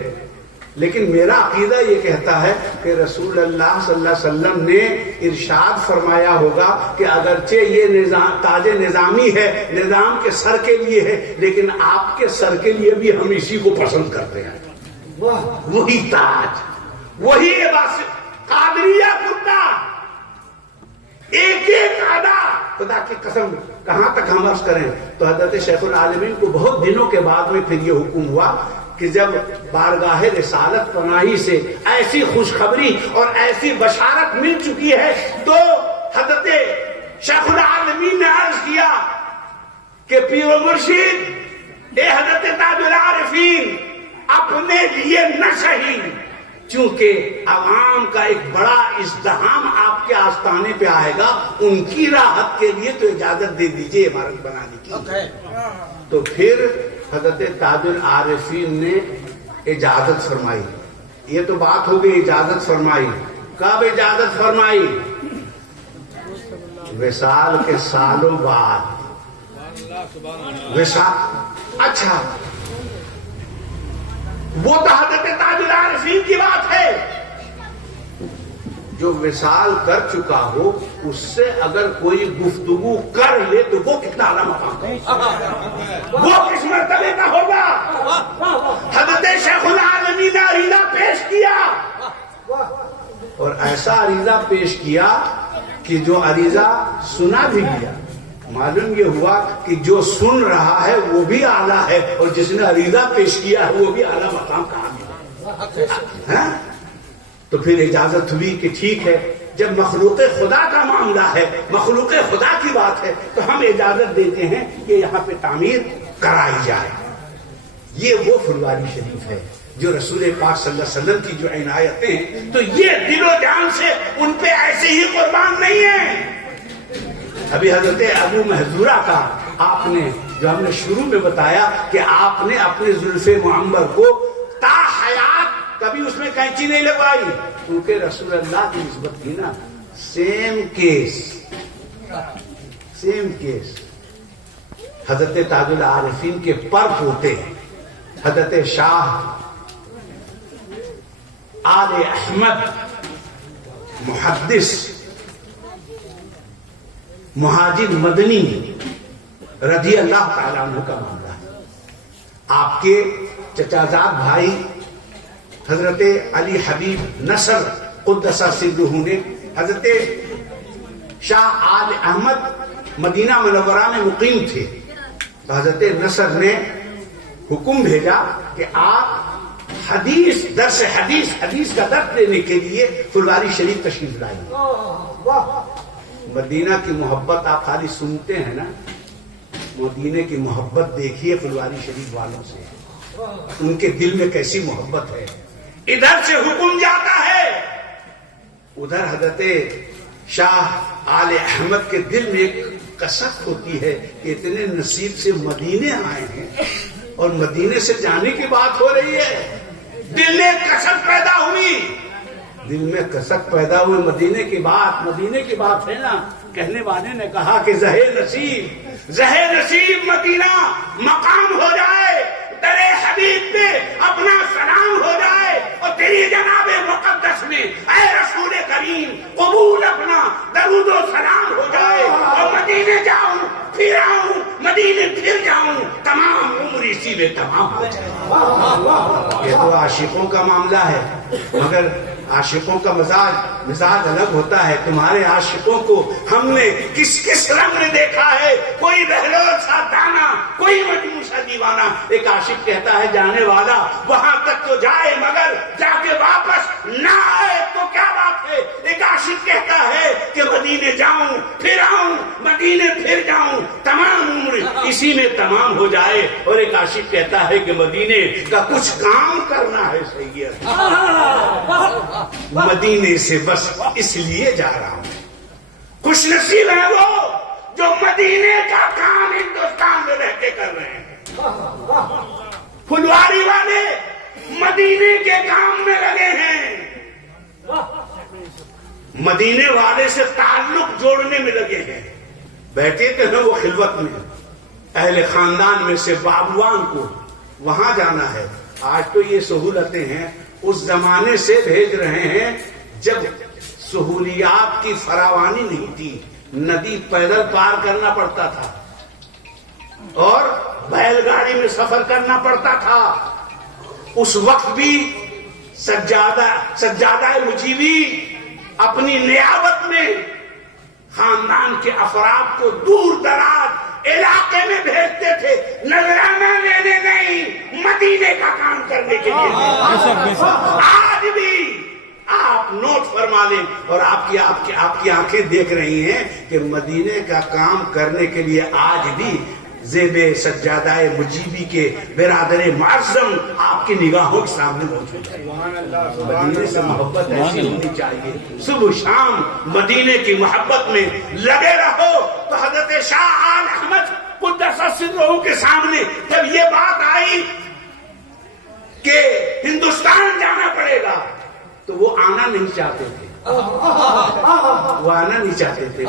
لیکن میرا عقیدہ یہ کہتا ہے کہ رسول اللہ صلی اللہ علیہ وسلم نے ارشاد فرمایا ہوگا کہ اگرچہ یہ تاج نظامی ہے، نظام کے سر کے لیے ہے، لیکن آپ کے سر کے لیے بھی ہم اسی کو پسند کرتے ہیں۔ وہی تاج، وہی قادریہ کرتا، ایک ایک ادا، خدا کی قسم کہاں تک ہم عرض کریں۔ تو حضرت شیخ العالمین کو بہت دنوں کے بعد میں پھر یہ حکم ہوا کہ جب بارگاہ رسالت پناہی سے ایسی خوشخبری اور ایسی بشارت مل چکی ہے تو حضرت شیخ العالمین نے عرض کیا کہ پیر و مرشد، اے حضرت تاج العارفین، اپنے لیے نہ صحیح، چونکہ عوام کا ایک بڑا ازدحام آپ کے آستانے پہ آئے گا، ان کی راحت کے لیے تو اجازت دے دیجئے عمارت بنانے کی۔ تو پھر حضرت تاج العارفین نے اجازت فرمائی۔ یہ تو بات ہو گئی اجازت فرمائی، کب اجازت فرمائی؟ وصال کے سالوں بعد۔ وصال، اچھا وہ تو حضرت تاج العارفین کی بات ہے، جو وصال کر چکا ہو اس سے اگر کوئی گفتگو کر لے تو وہ کتنا اعلیٰ مقام ہے، وہ کس مرتبے کا ہوگا۔ حضرت شیخ العالمین نے عریضہ پیش کیا، اور ایسا عریضہ پیش کیا کہ جو عریضہ سنا بھی گیا۔ معلوم یہ ہوا کہ جو سن رہا ہے وہ بھی اعلیٰ ہے، اور جس نے عریضہ پیش کیا ہے وہ بھی اعلیٰ مقام کا حامل ہے۔ تو پھر اجازت ہوئی کہ ٹھیک ہے، جب مخلوق خدا کا معاملہ ہے، مخلوق خدا کی بات ہے، تو ہم اجازت دیتے ہیں کہ یہاں پہ تعمیر کرائی جائے۔ یہ وہ فلواری شریف ہے جو رسول پاک صلی اللہ علیہ وسلم کی جو عنایتیں ہیں، تو یہ دل و جان سے ان پہ ایسے ہی قربان نہیں ہیں۔ ابھی حضرت ابو محذورہ کا آپ نے جو ہم نے شروع میں بتایا کہ آپ نے اپنے زلف معمر کو تا حیات کبھی اس میں کینچی نہیں لگوائی، کیونکہ رسول اللہ کی نسبت تھی نا۔ سیم کیس حضرت تاج العارفین کے پر پوتے حضرت شاہ آل احمد محدث مہاجر مدنی رضی اللہ تعالیٰ عنہ کا معاملہ ہے۔ آپ کے چچازاد بھائی حضرت علی حبیب نصر قدس سرہ نے حضرت شاہ آل احمد مدینہ منورہ میں مقیم تھے، تو حضرت نصر نے حکم بھیجا کہ آپ حدیث کا درس لینے کے لیے فلواری شریف تشریف لائیں۔ مدینہ کی محبت آپ خالی سنتے ہیں نا، مدینہ کی محبت دیکھیے فلواری شریف والوں سے، ان کے دل میں کیسی محبت ہے۔ ادھر سے حکم جاتا ہے، ادھر حضرت شاہ آل احمد کے دل میں ایک کسک ہوتی ہے کہ اتنے نصیب سے مدینے آئے ہیں اور مدینے سے جانے کی بات ہو رہی ہے۔ دل میں کسک پیدا ہوئی، مدینے کی بات ہے نا۔ کہنے والے نے کہا کہ زہ نصیب مدینہ مقام ہو جائے، تیرے حبیب پہ اپنا سلام ہو جائے، اور تیری جناب مقدس میں اے رسول کریم قبول اپنا درود و سلام ہو جائے، اور مدینے جاؤں پھر آؤں، مدینے پھر جاؤں، تمام عمر اسی میں تمام ہو جائے۔ یہ تو عاشقوں کا معاملہ ہے، مگر عاشقوں کا مزاج الگ ہوتا ہے۔ تمہارے عاشقوں کو ہم نے کس رنگ میں دیکھا ہے، کوئی بہلول سا دانا، کوئی مجنون سا دیوانہ۔ ایک عاشق کہتا ہے جانے والا وہاں تک تو جائے مگر جا کے واپس نہ آئے تو کیا بات ہے۔ ایک عاشق کہتا ہے کہ مدینے جاؤں پھر آؤں، مدینے پھر جاؤں، تمام عمر اسی میں تمام ہو جائے۔ اور ایک عاشق کہتا ہے کہ مدینے کا کچھ کام کرنا ہے سید، مدینے سے بس اس لیے جا رہا ہوں۔ خوش نصیب ہے وہ جو مدینے کا کام ہندوستان میں رہ کے کر رہے ہیں۔ پھلواری والے مدینے کے کام میں لگے ہیں۔ مدینے والے سے تعلق جوڑنے میں لگے ہیں. بیٹھے تو ہیں وہ خلوت میں، اہل خاندان میں سے بابوان کو وہاں جانا ہے. آج تو یہ سہولتیں ہیں، اس زمانے سے بھیج رہے ہیں جب سہولیات کی فراوانی نہیں تھی. ندی پیدل پار کرنا پڑتا تھا اور بیل گاڑی میں سفر کرنا پڑتا تھا. اس وقت بھی سجادہ مجیبی اپنی نیابت میں خاندان کے افراد کو دور دراز علاقے میں بھیجتے تھے، نذرانہ لینے نہیں، مدینے کا کام کرنے کے لیے. آج بھی آپ نوٹ فرما لیں، اور آپ کی آنکھیں دیکھ رہی ہیں کہ مدینے کا کام کرنے کے لیے آج بھی زیب سجادہ مجیبی کے برادر معظم آپ کی نگاہوں کے سامنے موجود ہے. مدینے سے محبت ایسی ہونی چاہیے. صبح شام مدینے کی محبت میں لگے رہو. تو حضرت شاہ آل احمد قدس سرہ کے سامنے جب یہ بات آئی کہ ہندوستان جانا پڑے گا تو وہ آنا نہیں چاہتے تھے. وہ آنا نہیں چاہتے تھے.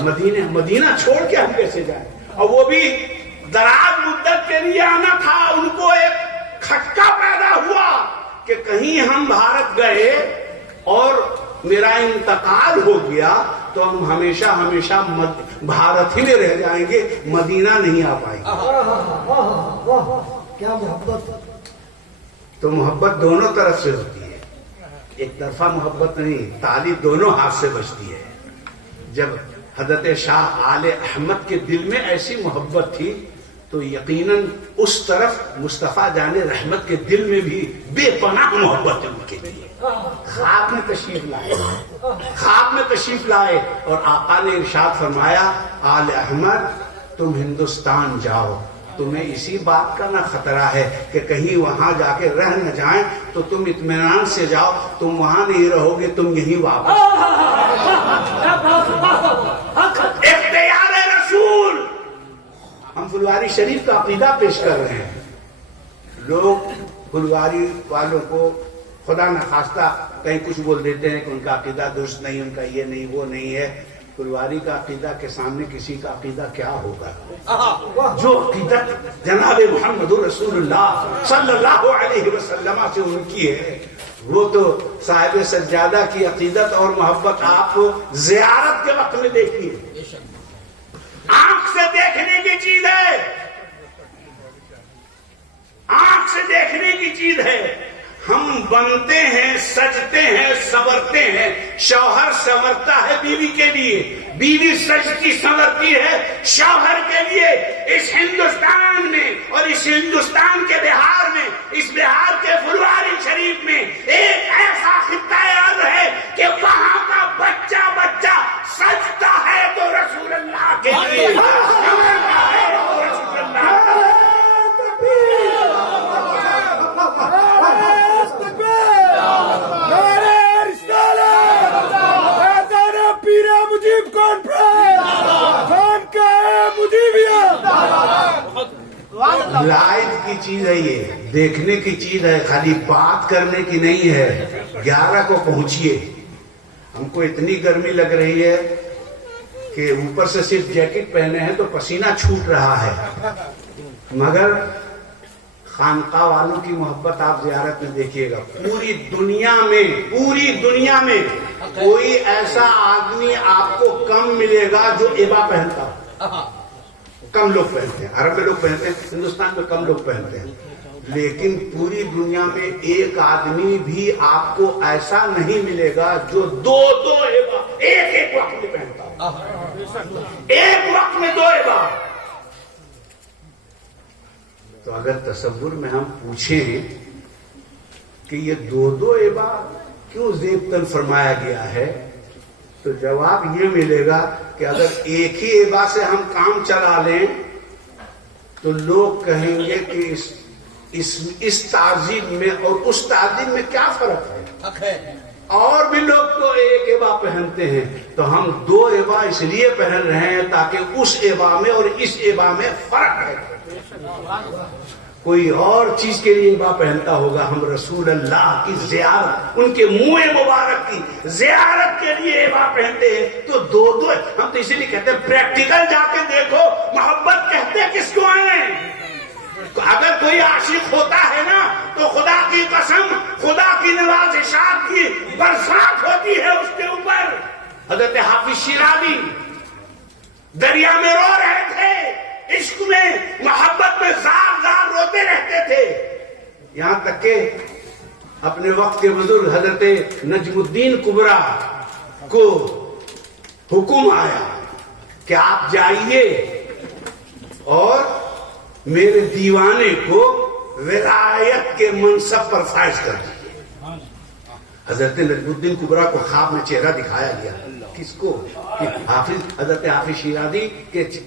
مدینہ چھوڑ کے ہم کیسے جائیں؟ اور وہ بھی دراز مدت کے لیے آنا تھا. ان کو ایک کھٹکا پیدا ہوا کہ کہیں ہم بھارت گئے اور میرا انتقال ہو گیا تو ہم ہمیشہ ہمیشہ بھارت ہی میں رہ جائیں گے، مدینہ نہیں آ پائیں گے. کیا محبت! تو محبت دونوں طرف سے ہوتی ہے، ایک طرفہ محبت نہیں. تالی دونوں ہاتھ سے بجتی ہے. جب حضرت شاہ آل احمد کے دل میں ایسی محبت تھی تو یقیناً اس طرف مصطفیٰ جان رحمت کے دل میں بھی بے پناہ محبت ہے ان کے لیے. خواب میں تشریف لائے اور آقا نے ارشاد فرمایا آل احمد تم ہندوستان جاؤ. تمہیں اسی بات کا نہ خطرہ ہے کہ کہیں وہاں جا کے رہ نہ جائیں، تو تم اطمینان سے جاؤ. تم وہاں نہیں رہو گے، تم یہیں واپس. اختیار رسول. ہم پھلواری شریف کا عقیدہ پیش کر رہے ہیں. لوگ پھلواری والوں کو خدا نخواستہ کہیں کچھ بول دیتے ہیں کہ ان کا عقیدہ درست نہیں، ان کا یہ نہیں وہ نہیں ہے. پھلواری کا عقیدہ کے سامنے کسی کا عقیدہ کیا ہوگا؟ جو عقیدت جناب محمد رسول اللہ صلی اللہ علیہ وسلم سے ان کی ہے، وہ تو صاحب سجادہ کی عقیدت اور محبت آپ زیارت کے وقت میں دیکھیے. آنکھ سے دیکھنے کی چیز ہے، آنکھ سے دیکھنے کی چیز ہے. ہم بنتے ہیں، سجتے ہیں، سنورتے ہیں. شوہر سنورتا ہے بیوی کے لیے، بیوی سجتی سنورتی ہے شوہر کے لیے. اس ہندوستان میں اور اس ہندوستان کے بہار میں، اس بہار کے پھلواری شریف میں ایک ایسا خطہ ارض ہے کہ وہاں کا بچہ سجتا ہے تو رسول اللہ کے لیے، سنورتا ہے تو رسول اللہ. لائف کی چیز ہے، یہ دیکھنے کی چیز ہے، خالی بات کرنے کی نہیں ہے. 11 کو پہنچیے. ہم کو اتنی گرمی لگ رہی ہے کہ اوپر سے صرف جیکٹ پہنے ہیں تو پسینہ چھوٹ رہا ہے، مگر خانقاہ والوں کی محبت آپ زیارت میں دیکھیے گا. پوری دنیا میں کوئی ایسا آدمی آپ کو کم ملے گا جو عبا پہنتا ہو. کم لوگ پہنتے ہیں، عرب میں لوگ پہنتے ہیں، ہندوستان میں کم لوگ پہنتے ہیں. لیکن پوری دنیا میں ایک آدمی بھی آپ کو ایسا نہیں ملے گا جو دو عبا ایک وقت میں پہنتا ہو. ایک وقت میں 2 عبا. تو اگر تصور میں ہم پوچھیں کہ یہ 2 عبا کیوں زیبتاً فرمایا گیا ہے، تو جواب یہ ملے گا کہ اگر ایک ہی عبا سے ہم کام چلا لیں تو لوگ کہیں گے کہ اس تعظیم میں اور اس تعظیم میں کیا فرق ہے. اور بھی لوگ تو ایک عبا پہنتے ہیں، تو ہم 2 عبا اس لیے پہن رہے ہیں تاکہ اس عبا میں اور اس عبا میں فرق ہے. کوئی اور چیز کے لیے عبا پہنتا ہوگا، ہم رسول اللہ کی زیارت، ان کے منہ مبارک کی زیارت کے لیے عبا پہنتے ہیں۔ تو دو ہم تو اسی لیے کہتے ہیں پریکٹیکل جا کے دیکھو محبت کہتے کس کو ہیں۔ اگر کوئی عاشق ہوتا ہے نا تو خدا کی قسم خدا کی نوازشات کی برسات ہوتی ہے اس کے اوپر۔ حضرت حافظ شیرازی دریا میں رو رہے تھے، عشق میں محبت میں زار زار روتے رہتے تھے، یہاں تک کہ اپنے وقت کے بزرگ حضرت نجم الدین کبرا کو حکم آیا کہ آپ جائیے اور میرے دیوانے کو ولایت کے منصب پر فائز کر دیجیے۔ حضرت نجم الدین کبرا کو خواب میں چہرہ دکھایا گیا، کس کو؟ کہ حضرت حافظ شیرازی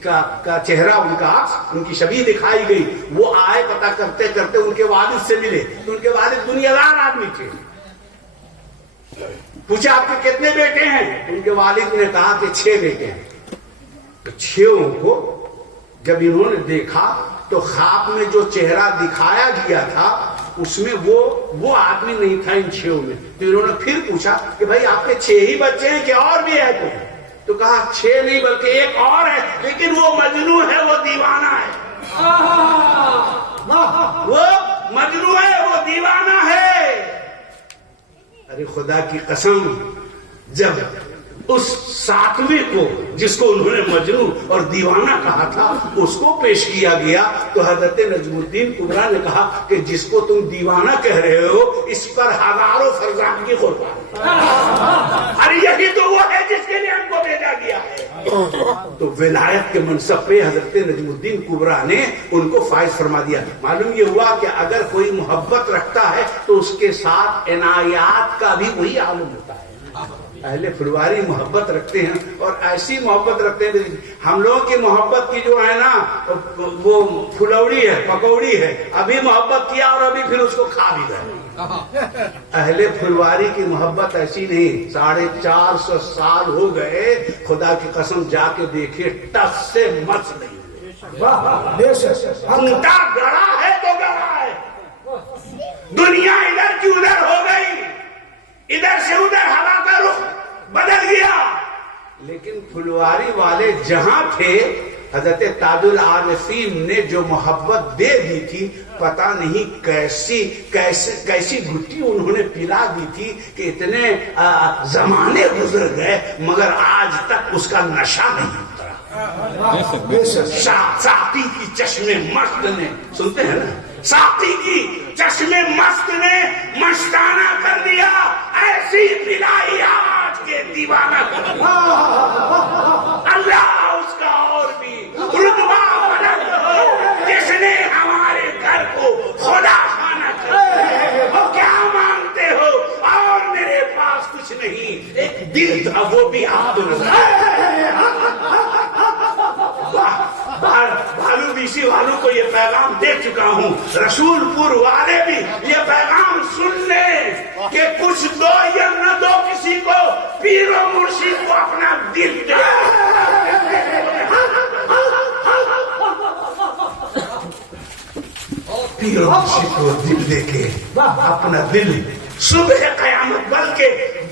کا چہرہ، ان کا عکس، ان کی شبیہ دکھائی گئی۔ وہ آئے پتہ کرتے کرتے ان کے والد سے ملے تو ان کے والد دنیا دار آدمی تھے۔ پوچھا آپ کے کتنے بیٹے ہیں؟ ان کے والد نے کہا کہ 6 بیٹے ہیں۔ تو 6 کو جب انہوں نے دیکھا تو خواب میں جو چہرہ دکھایا گیا تھا اس میں وہ آدمی نہیں تھا ان 6 میں۔ تو انہوں نے پھر پوچھا کہ بھائی آپ کے 6 ہی بچے ہیں کہ اور بھی ہے کوئی؟ تو کہا 6 نہیں بلکہ ایک اور ہے، لیکن وہ مجنون ہے، وہ دیوانہ ہے۔ وہ مجنون ہے، وہ دیوانہ ہے۔ ارے خدا کی قسم، جب اس 7ویں کو جس کو انہوں نے مجنون اور دیوانہ کہا تھا اس کو پیش کیا گیا تو حضرت نجم الدین کبرا نے کہا کہ جس کو تم دیوانہ کہہ رہے ہو اس پر ہزاروں فرزند کی قربانی۔ ارے یہی تو وہ ہے جس کے لیے ہم کو بھیجا گیا ہے۔ تو ولایت کے منصب پہ حضرت نجم الدین کبرا نے ان کو فائز فرما دیا۔ معلوم یہ ہوا کہ اگر کوئی محبت رکھتا ہے تو اس کے ساتھ عنایات کا بھی وہی عالم ہوتا ہے۔ اہل پھلواری محبت رکھتے ہیں اور ایسی محبت رکھتے ہیں، ہم لوگوں کی محبت کی جو ہے نا وہ پھلوڑی ہے، پکوڑی ہے، ابھی محبت کیا اور ابھی پھر اس کو کھا بھی گئے۔ اہل پھلواری کی محبت ایسی نہیں، 450 سال ہو گئے، خدا کی قسم جا کے دیکھیے ٹس سے مس نہیں ہوئے۔ انٹا گڑا ہے تو گڑا ہے، دنیا ادھر کی ادھر ہو گئی، ادھر سے ادھر ہوا کا رخ بدل گیا، لیکن پھلواری والے جہاں تھے حضرت تاج العارفین نے جو محبت دے دی تھی پتہ نہیں کیسی گھٹی انہوں نے پلا دی تھی کہ اتنے زمانے گزر گئے مگر آج تک اس کا نشہ نہیں اترا۔ ساقی کی چشم مست نے، سنتے ہیں نا، ساقی کی چشم مست نے مستانہ کر دیا، ایسی پلائی آج کے دیوانہ کر دیا۔ اللہ اس کا اور بھی رتبہ بلند ہو جس نے ہمارے گھر کو خدا خانہ کر دیا۔ وہ کیا مانگتے ہو؟ اور میرے پاس کچھ نہیں، ایک دل تھا وہ بھی آپ تو بھالو بیسی والوں کو یہ پیغام دے چکا ہوں، رسول پور والے بھی یہ پیغام سن لیں کہ کچھ دو یا نہ دو کسی کو، پیر و مرشد کو اپنا دل دے۔ پیر و مرشد کو دل دے کے اپنا دل صبح قیامت بلکہ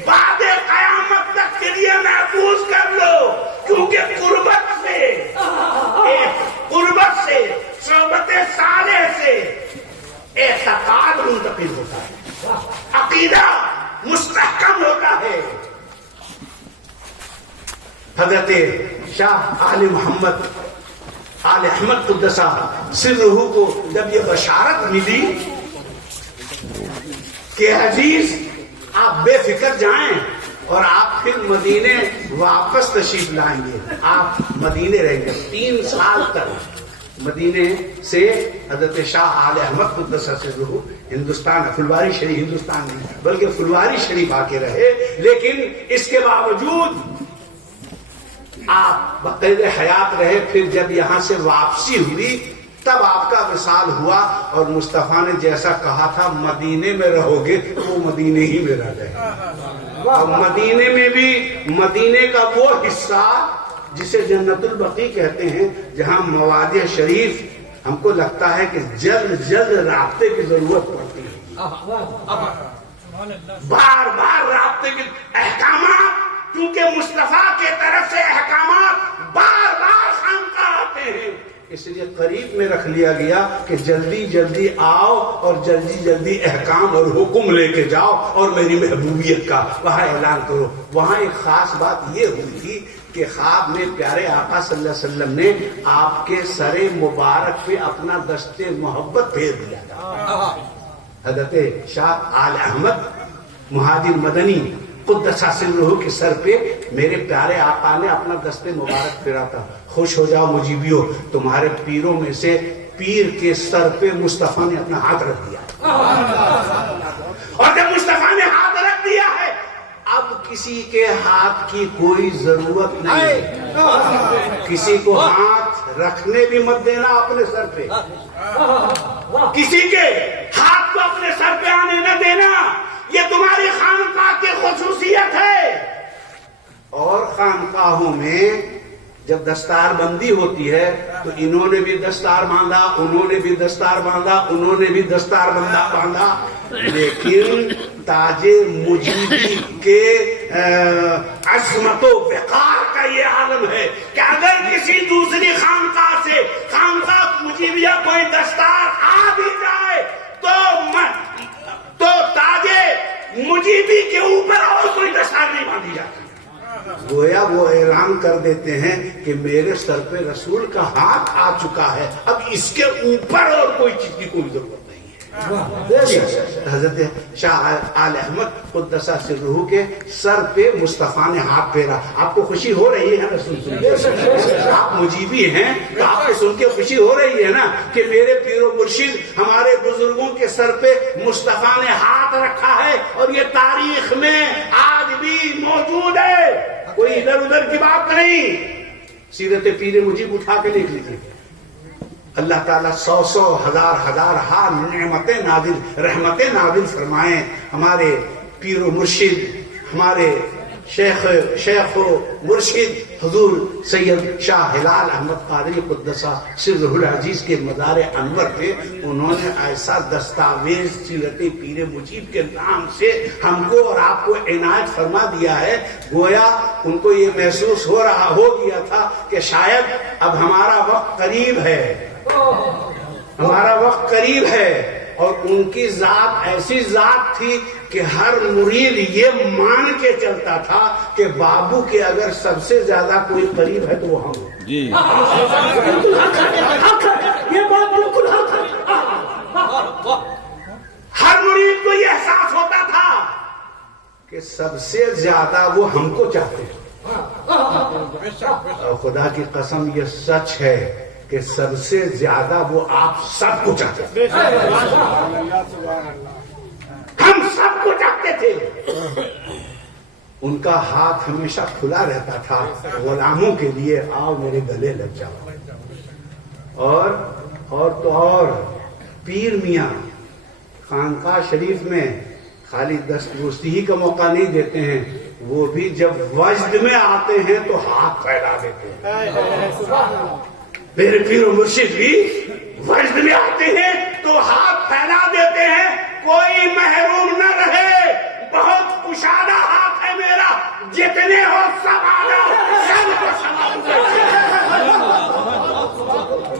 بعد قیامت تک کے لیے محفوظ کر لو، کیونکہ صحبت صالح سے اعتقاد منتقل ہوتا ہے، عقیدہ مستحکم ہوتا ہے۔ حضرت شاہ آل محمد آل احمد قدسہ سرہ کو جب یہ بشارت ملی کہ عزیز آپ بے فکر جائیں اور آپ پھر مدینے واپس تشریف لائیں گے، آپ مدینے رہیں گے 3 سال تک۔ مدینے سے حضرت شاہ آل احمد قدسہ سرہ ہندوستان، پھلواری شریف ہندوستان نہیں بلکہ پھلواری شریف آ کے رہے، لیکن اس کے باوجود آپ بقید حیات رہے۔ پھر جب یہاں سے واپسی ہوئی تب آپ کا وصال ہوا، اور مصطفیٰ نے جیسا کہا تھا مدینے میں رہو گے تو وہ مدینے ہی میں رہ گئے۔ اور مدینے میں بھی مدینے کا وہ حصہ جسے جنت البقیع کہتے ہیں، جہاں مواد شریف ہم کو لگتا ہے کہ جلد جلد رابطے کی ضرورت پڑتی ہے، بار بار رابطے کے احکامات، کیونکہ مصطفیٰ کے طرف سے احکامات بار بار خانقاہ آتے ہیں، اس لیے قریب میں رکھ لیا گیا کہ جلدی جلدی آؤ اور جلدی جلدی احکام اور حکم لے کے جاؤ اور میری محبوبیت کا وہاں اعلان کرو۔ وہاں ایک خاص بات یہ ہوئی تھی کہ خواب میں پیارے آقا صلی اللہ علیہ وسلم نے آپ کے سر مبارک پہ اپنا دست محبت پھیر دیا تھا۔ حضرت شاہ آل احمد مہاجر مدنی قدس سرہ کے سر پہ میرے پیارے آقا نے اپنا دست مبارک پھیرا تھا۔ خوش ہو جاؤ مجیبیوں، تمہارے پیروں میں سے پیر کے سر پہ مصطفیٰ نے اپنا ہاتھ رکھ دیا، اور جب مصطفیٰ نے ہاتھ رکھ دیا ہے اب کسی کے ہاتھ کی کوئی ضرورت نہیں، کسی کو ہاتھ رکھنے بھی مت دینا اپنے سر پہ، کسی کے ہاتھ کو اپنے سر پہ آنے نہ دینا، یہ تمہاری خانقاہ کی خصوصیت ہے۔ اور خانقاہوں میں جب دستار بندی ہوتی ہے تو انہوں نے بھی دستار باندھا، انہوں نے بھی دستار باندھا، انہوں نے بھی دستار باندھا، لیکن تاج مجیبی کے عظمت و وقار کا یہ عالم ہے کہ اگر کسی دوسری خانقاہ سے خانقاہ مجیبیہ کوئی دستار آ بھی جائے تو تاج مجیبی کے اوپر اور کوئی دستار نہیں باندھی جاتی۔ گویا وہ اعلان کر دیتے ہیں کہ میرے سر پہ رسول کا ہاتھ آ چکا ہے، اب اس کے اوپر اور کوئی چیز کی کوئی ضرورت نہیں ہے۔ حضرت شاہ آل احمد قدس سرہ کے سر پہ مصطفیٰ نے ہاتھ پھیرا۔ آپ کو خوشی ہو رہی ہے نا سن کے؟ آپ مجیبی ہیں تو آپ کو سن کے خوشی ہو رہی ہے نا کہ میرے پیر و مرشد ہمارے بزرگوں کے سر پہ مصطفیٰ نے ہاتھ رکھا ہے، اور یہ تاریخ میں آج بھی موجود ہے، کوئی ادھر ادھر کی بات نہیں۔ سیرت پیر مجیب اٹھا کے لکھ لیجیے، اللہ تعالیٰ 100 ہزار ہاں نعمتیں نازل رحمتیں نازل فرمائیں ہمارے پیر و مرشد، ہمارے شیخ و مرشد حضور سید شاہ ہلال احمد قادری قدس سرہ العزیز کے مزار انور پہ انہوں نے ایسا دستاویز سیرت پیر مجیب کے نام سے ہم کو اور آپ کو عنایت فرما دیا ہے۔ گویا ان کو یہ محسوس ہو گیا تھا کہ شاید اب ہمارا وقت قریب ہے، ہمارا وقت قریب ہے، اور ان کی ذات ایسی ذات تھی کہ ہر مرید یہ مان کے چلتا تھا کہ بابو کے اگر سب سے زیادہ کوئی قریب ہے تو وہ ہم جی۔ یہ بات بالکل حق ہے۔ ہر مرید کو یہ احساس ہوتا تھا کہ سب سے زیادہ وہ ہم کو چاہتے ہیں، اور خدا کی قسم یہ سچ ہے کہ سب سے زیادہ وہ آپ سب کو چاہتے تھے، ہم سب کو چاہتے تھے۔ ان کا ہاتھ ہمیشہ کھلا رہتا تھا غلاموں کے لیے، آؤ میرے گلے لگ جاؤ۔ اور پیر میاں خانقاہ شریف میں خالی دستگوشتی ہی کا موقع نہیں دیتے ہیں، وہ بھی جب وجد میں آتے ہیں تو ہاتھ پھیلا دیتے ہیں۔ میرے پیر و مرشد بھی وجد میں آتے ہیں تو ہاتھ پھیلا دیتے ہیں، کوئی محروم نہ رہے، بہت کشادہ ہاتھ ہے میرا، جتنے ہو سب آنا، سب کو سلام کرتے۔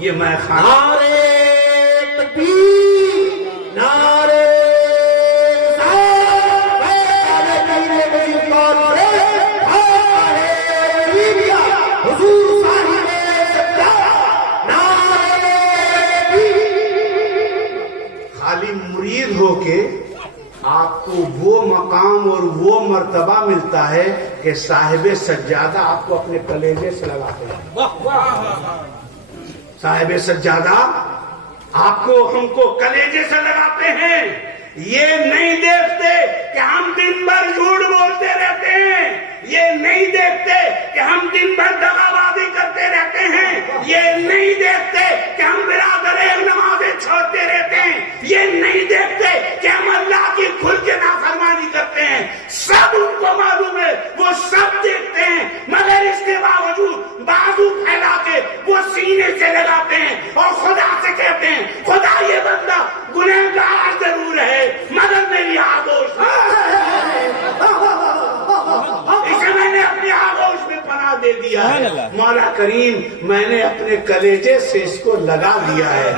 یہ میں نعرے تکبیر، نعرے مرید ہو کے آپ کو وہ مقام اور وہ مرتبہ ملتا ہے کہ صاحب سجادہ آپ کو اپنے کلیجے سے لگاتے ہیں۔ صاحب سجادہ آپ کو ہم کو کلیجے سے لگاتے ہیں، یہ نہیں دیکھتے کہ ہم دن بھر جھوٹ بولتے رہتے ہیں، یہ نہیں دیکھتے کہ ہم دن بھر دغابازی کرتے رہتے ہیں، یہ نہیں دیکھتے کہ ہم برادر نمازیں چھوڑتے رہتے ہیں، یہ نہیں دیکھتے کہ ہم اللہ کی کھل کے نافرمانی کرتے ہیں، سب ان کو معلوم ہے، وہ سب دیکھتے ہیں، مگر اس کے باوجود بازو پھیلا کے وہ سینے سے لگاتے ہیں اور خدا سے دیا ہے. مولا کریم میں نے اپنے کلیجے سے اس کو لگا دیا ہے.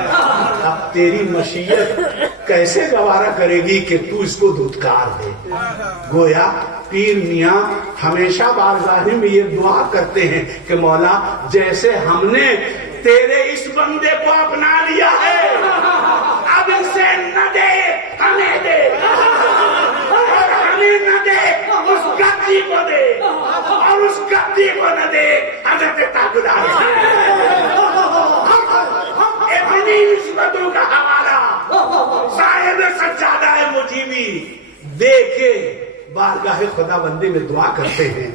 اب تیری مشیت کیسے گوارا کرے گی کہ تو اس کو دھتکار دے. گویا پیر میاں ہمیشہ بارگاہ میں یہ دعا کرتے ہیں کہ مولا جیسے ہم نے تیرے اس بندے کو اپنا لیا ہے اب اسے نہ دے ہمیں دے اور ہمیں نہ دے اس گدی کو دے اور اس گدی کو نہ دے حضرت تاجدار اپنی نسبتوں کا حوالہ صاحب سجادہ مجیبی دے کے بارگاہ خدا بندے میں دعا کرتے ہیں.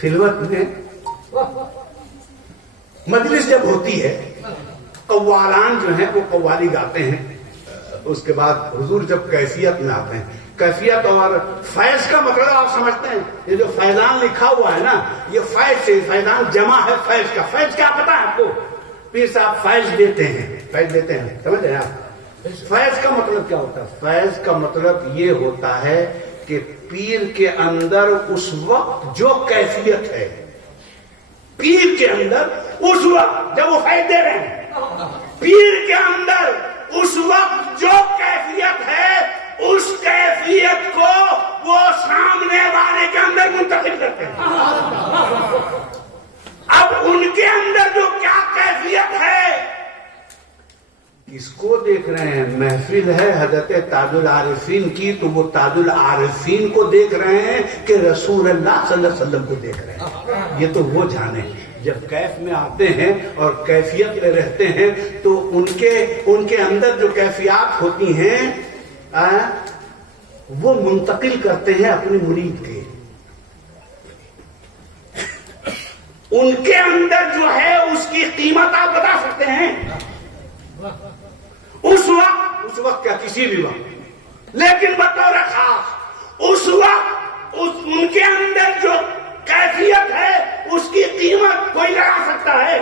خلوت میں مجلس جب ہوتی ہے قوالان جو ہیں وہ قوالی گاتے ہیں. اس کے بعد حضور جب کیفیت میں آتے ہیں. کیفیت اور فیض کا مطلب آپ سمجھتے ہیں. یہ جو فیضان لکھا ہوا ہے نا یہ فیض سے فیضان جمع ہے فیض کا. فیض کیا پتا ہے آپ کو؟ پیر صاحب فیض دیتے ہیں. فیض دیتے ہیں سمجھ رہے ہیں آپ؟ فیض کا مطلب کیا ہوتا ہے؟ فیض کا مطلب یہ ہوتا ہے کہ پیر کے اندر اس وقت جو کیفیت ہے پیر کے اندر اس وقت جب وہ فیض دے رہے ہیں پیر کے اندر اس وقت جو کیفیت ہے اس کیفیت کو وہ سامنے والے کے اندر منتقل کرتے ہیں. اب ان کے اندر جو کیا کیفیت ہے اس کو دیکھ رہے ہیں. محفل ہے حضرت تاج العارفین کی تو وہ تاج العارفین کو دیکھ رہے ہیں کہ رسول اللہ صلی اللہ علیہ وسلم کو دیکھ رہے ہیں. یہ تو وہ جانے جب کیف میں آتے ہیں اور کیفیت میں رہتے ہیں تو ان کے اندر جو کیفیات ہوتی ہیں وہ منتقل کرتے ہیں اپنے مرید کے. ان کے اندر جو ہے اس کی قیمت آپ بتا سکتے ہیں اس وقت کیا کسی بھی وقت لیکن بطور خاص اس وقت ان کے اندر جو کیفیت ہے اس کی قیمت کوئی لگا سکتا ہے؟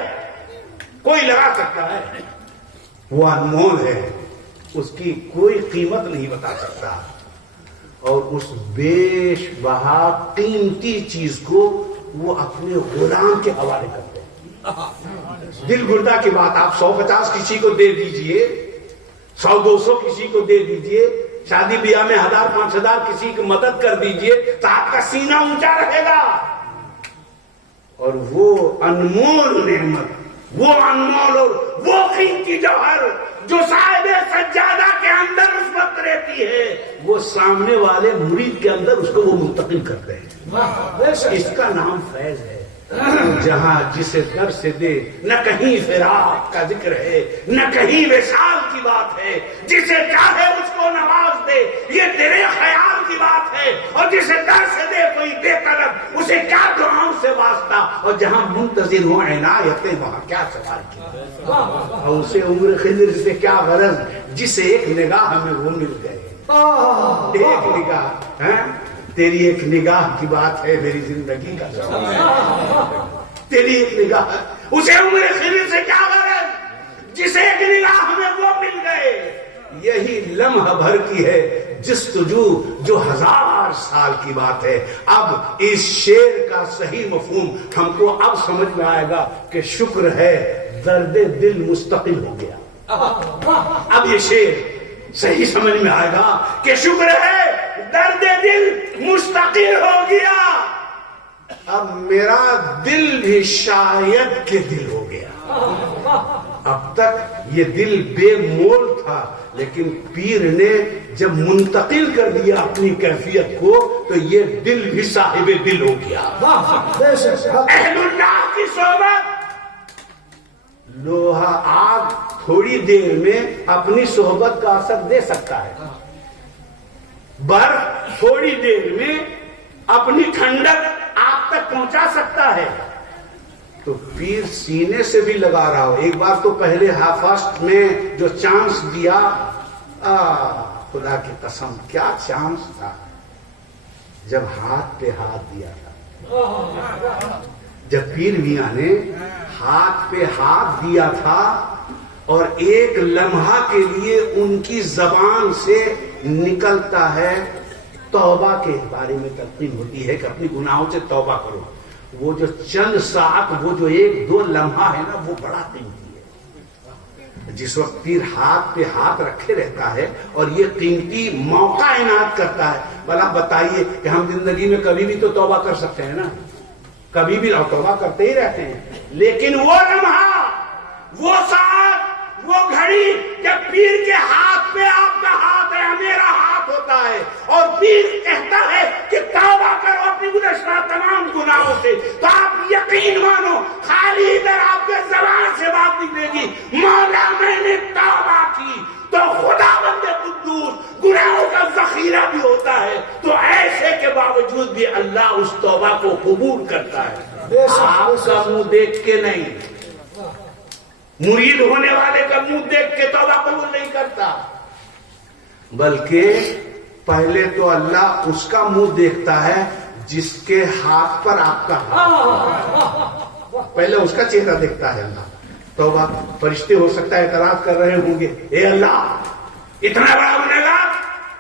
کوئی لگا سکتا ہے؟ وہ انمول ہے. اس کی کوئی قیمت نہیں بتا سکتا. اور اس بیش بہا قیمتی چیز کو وہ اپنے غلام کے حوالے کرتے ہیں. دل گردہ کی بات آپ 150 کسی کو دے دیجئے 100-200 کسی کو دے دیجئے شادی بیاہ میں 1000-5000 کسی کی مدد کر دیجئے تو آپ کا سینہ اونچا رہے گا. اور وہ انمول نعمت وہ انمول اور وہ قیمتی جوہر جو صاحب سجادہ کے اندر اس وقت رہتی ہے وہ سامنے والے مرید کے اندر اس کو وہ منتقل کرتے ہیں. اس کا نام فیض ہے. جہاں جسے در سے دے نہ کہیں فراق کا ذکر ہے نہ کہیں وصال کی بات ہے. جسے چاہے اس کو نواز دے یہ تیرے خیال کی بات ہے. اور جسے در سے دے کوئی بے طلب اسے کیا دعاؤں سے واسطہ. اور جہاں منتظر ہو عنایتیں وہاں کیا سوال کی. اور اسے عمر خضر سے کیا غرض جسے ایک نگاہ میں وہ مل گئے. ایک نگاہ تیری ایک نگاہ کی بات ہے میری زندگی کا سوال. تیری ایک نگاہ اسے عمر خضر سے کیا غرض جسے ایک نگاہ میں وہ مل گئے. یہی لمحہ بھر کی ہے جستجو جو 1000 سال کی بات ہے. اب اس شعر کا صحیح مفہوم ہم کو اب سمجھ میں آئے گا کہ شکر ہے درد دل مستقل ہو گیا. اب یہ شعر صحیح سمجھ میں آئے گا کہ شکر ہے درد دل مستقل ہو گیا. اب میرا دل بھی شاید کے دل ہو گیا. اب تک یہ دل بے مول تھا لیکن پیر نے جب منتقل کر دیا اپنی کیفیت کو تو یہ دل بھی صاحب دل ہو گیا. اہل اللہ کی صحبت لوہا آگ تھوڑی دیر میں اپنی صحبت کا اثر دے سکتا ہے. برف تھوڑی دیر میں اپنی ٹھنڈک آپ تک پہنچا سکتا ہے. تو پیر سینے سے بھی لگا رہا ہو. ایک بار تو پہلے فرسٹ میں جو چانس دیا خدا کی قسم کیا چانس تھا جب ہاتھ پہ ہاتھ دیا تھا. جب پیر میاں نے ہاتھ پہ ہاتھ دیا تھا اور ایک لمحہ کے لیے ان کی زبان سے نکلتا ہے توبہ کے بارے میں تلقین ہوتی ہے کہ اپنی گناہوں سے توبہ کرو. وہ جو چند ساعت، وہ جو 1-2 لمحہ ہے نا، وہ بڑا قیمتی ہے. جس وقت پیر ہاتھ پہ ہاتھ رکھے رہتا ہے اور یہ قیمتی موقع عنایت کرتا ہے. بھلا بتائیے کہ ہم زندگی میں کبھی بھی تو توبہ کر سکتے ہیں نا، کبھی بھی توبہ کرتے ہی رہتے ہیں، لیکن وہ لمحہ، وہ ساعت، وہ گھڑی جب پیر کے ہاتھ پہ آپ کا ہاتھ ہے، میرا ہاتھ ہوتا ہے، اور پیر کہتا ہے کہ توبہ کرو اپنی گزشتہ تمام گناہوں سے، تو آپ یقین مانو خالی ادھر آپ کے زبان سے بات نکلے گی مولا میں نے توبہ کی، تو خدا بند قدوس گناہوں کا ذخیرہ بھی ہوتا ہے، تو ایسے کے باوجود بھی اللہ اس توبہ کو قبول کرتا ہے. آپ کا منہ دیکھ کے نہیں، مرید ہونے والے کا منہ دیکھ کے توبہ قبول نہیں کرتا، بلکہ پہلے تو اللہ اس کا منہ دیکھتا ہے جس کے ہاتھ پر آپ کا ہاتھ، پہلے اس کا چہرہ دیکھتا ہے اللہ. توبہ فرشتے ہو سکتا ہے اعتراض کر رہے ہوں گے، اے اللہ اتنا بڑا گنہگار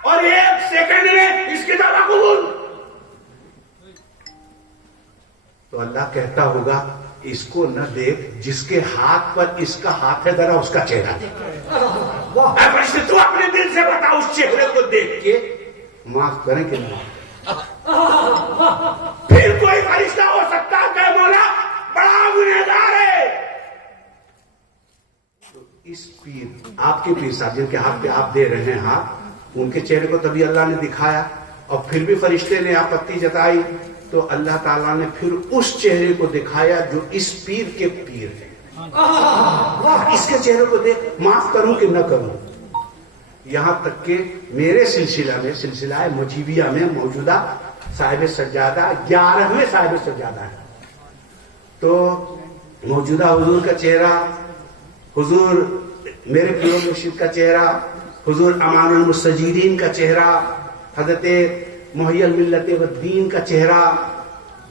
اور 1 سیکنڈ میں اس کی توبہ قبول. تو اللہ کہتا ہوگا اس کو نہ دیکھ جس کے ہاتھ پر اس کا ہاتھ ہے، ذرا اس کا چہرہ دیکھ. فرشتے تو اپنے دل سے بتا اس چہرے کو دیکھ کے معاف کریں کہ نہیں. پھر کوئی فرشتہ ہو سکتا ہے کہ مولا بڑا گنہگار ہے. تو اس پیر، آپ کے پیر صاحب جن کے ہاتھ پہ آپ دے رہے ہیں ہاتھ، ان کے چہرے کو تبھی اللہ نے دکھایا، اور پھر بھی فرشتے نے آپتی جتائی تو اللہ تعالیٰ نے پھر اس چہرے کو دکھایا جو اس پیر کے پیر ہے. اس کے چہرے کو دیکھ معاف کروں کہ نہ کروں. یہاں تک کہ میرے سلسلہ میں، سلسلہ مجیبیہ میں موجودہ صاحب سجادہ 11ویں صاحب سجادہ ہے، تو موجودہ حضور کا چہرہ، حضور میرے پیر و مرشد کا چہرہ، حضور امان المستجیرین کا چہرہ، حضرت محی الملت والدین کا چہرہ،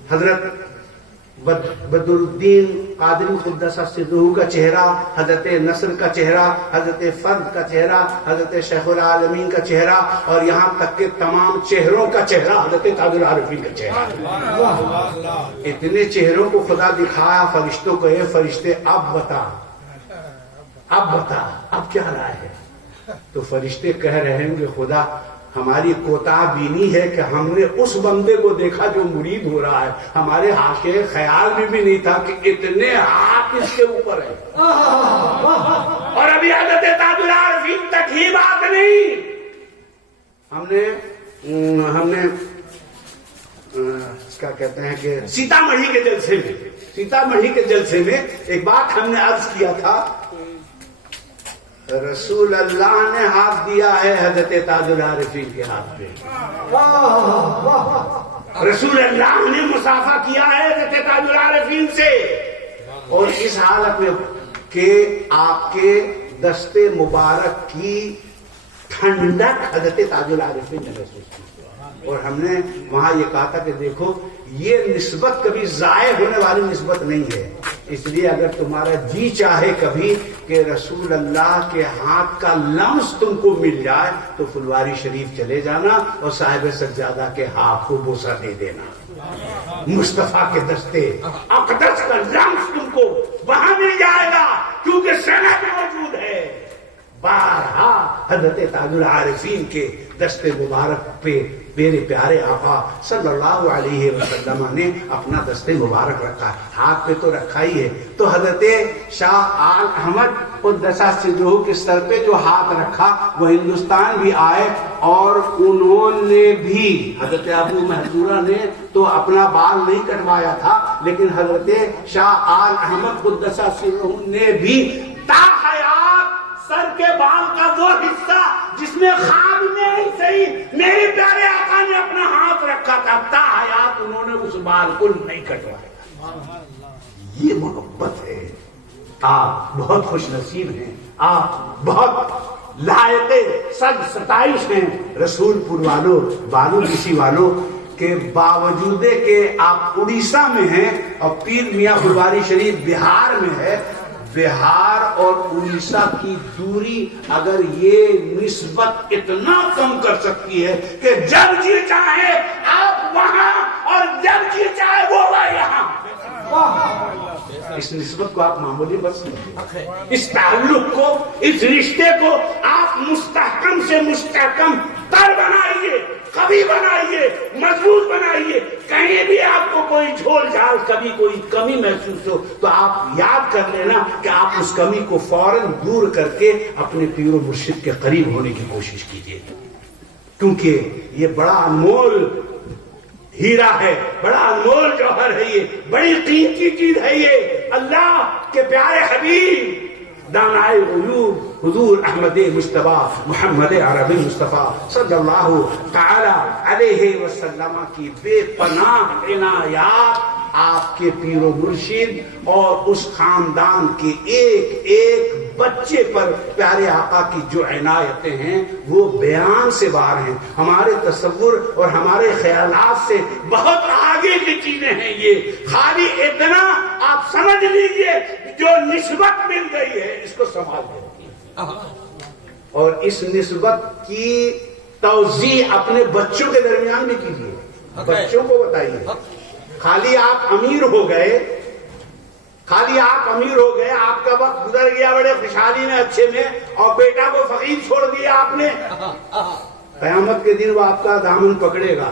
حضرت بدر الدین قادری قدس سرہ کا چہرہ، حضرت نصر کا چہرہ، حضرت فرد کا چہرہ، حضرت شیخ العالمین کا چہرہ، اور یہاں تک کہ تمام چہروں کا چہرہ، حضرت تاج العارفین کا چہرہ. اتنے چہروں کو خدا دکھایا فرشتوں کو، اے فرشتے اب بتا، اب کیا رائے ہے؟ تو فرشتے کہہ رہے ہیں کہ خدا ہماری کوتاہ بینی ہے کہ ہم نے اس بندے کو دیکھا جو مرید ہو رہا ہے، ہمارے حاشیے خیال میں بھی نہیں تھا کہ اتنے ہاتھ اس کے اوپر ہے. اور ابھی حضرت تاج العارفین تک ہی بات نہیں، ہم نے کیا کہتے ہیں کہ سیتامڑھی کے جلسے میں ایک بات ہم نے عرض کیا تھا، رسول اللہ نے ہاتھ دیا ہے حضرت تاج العارفین کے ہاتھ پہ، رسول اللہ نے مصافحہ کیا ہے حضرت تاج العارفین سے، اور اس حالت میں کہ آپ کے دست مبارک کی ٹھنڈک حضرت تاج العارفین نے محسوس کی. اور ہم نے وہاں یہ کہا تھا کہ دیکھو یہ نسبت کبھی ضائع ہونے والی نسبت نہیں ہے، اس لیے اگر تمہارا جی چاہے کبھی کہ رسول اللہ کے ہاتھ کا لمس تم کو مل جائے تو فلواری شریف چلے جانا اور صاحب سجادہ کے ہاتھ کو بوسہ دے دینا. مصطفیٰ کے دستے اقدس کا لمس تم کو وہاں مل جائے گا، کیونکہ سند موجود ہے. بارہا حضرت تاج العارفین کے دست مبارک پہ میرے پیارے آقا صلی اللہ علیہ وسلم نے اپنا دست مبارک رکھا، ہاتھ پہ تو رکھا ہی ہے. تو حضرت شاہ آل احمد قدس سرہ کے سر پہ جو ہاتھ رکھا وہ ہندوستان بھی آئے، اور انہوں نے بھی، حضرت ابو محذورہ نے تو اپنا بال نہیں کٹوایا تھا، لیکن حضرت شاہ آل احمد قدس سرہ نے بھی تا حیات سر کے بال کا وہ حصہ جس میں خواب میں ہی صحیح میرے پیارے آقا نے اپنا ہاتھ رکھا تھا، تا حیات انہوں نے اس بال کو نہیں کٹوایا. یہ محبت ہے. آپ بہت خوش نصیب ہیں، آپ بہت لائق سب ستائش ہیں رسول پور والوں، بالو کسی والوں کے باوجود کہ آپ اڑیسہ میں ہیں اور پیر میاں فلواری شریف بہار میں ہے. بہار اور اڑیسہ کی دوری اگر یہ نسبت اتنا کم کر سکتی ہے کہ جب جی چاہے آپ وہاں اور جب جی چاہے وہ یہاں، اس نسبت کو آپ معمولی بس سمجھیں، اس تعلق کو، اس رشتے کو آپ مستحکم سے مستحکم تر بنائیے، کبھی بنائیے، مضبوط بنائیے۔ کہیں بھی آپ کو کوئی جھول جھال، کبھی کوئی کمی محسوس ہو تو آپ یاد کر لینا کہ آپ اس کمی کو فوراً دور کر کے اپنے پیر و مرشد کے قریب ہونے کی کوشش کیجیے، کیونکہ یہ بڑا انمول ہیرا ہے، بڑا انمول جوہر ہے، یہ بڑی قیمتی چیز ہے۔ یہ اللہ کے پیارے حبیب دانائے غیوب حضور احمد مصطفیٰ محمد عربی مصطفیٰ صلی اللہ تعالی علیہ وسلم کی بے پناہ عنایات آپ کے پیر و مرشد اور اس خاندان کے ایک ایک بچے پر پیارے آقا کی جو عنایتیں ہیں وہ بیان سے باہر ہیں، ہمارے تصور اور ہمارے خیالات سے بہت آگے کی چیزیں ہیں۔ یہ خالی اتنا آپ سمجھ لیجئے جو نسبت مل گئی ہے اس کو سنبھال کے رکھیے، اور اس نسبت کی توزیع اپنے بچوں کے درمیان بھی کیجیے، بچوں کو بتائیے۔ خالی آپ امیر ہو گئے، خالی آپ امیر ہو گئے، آپ کا وقت گزر گیا بڑے خوشحالی میں، اچھے میں، اور بیٹا کو فقیر چھوڑ دیا آپ نے، قیامت کے دن وہ آپ کا دامن پکڑے گا۔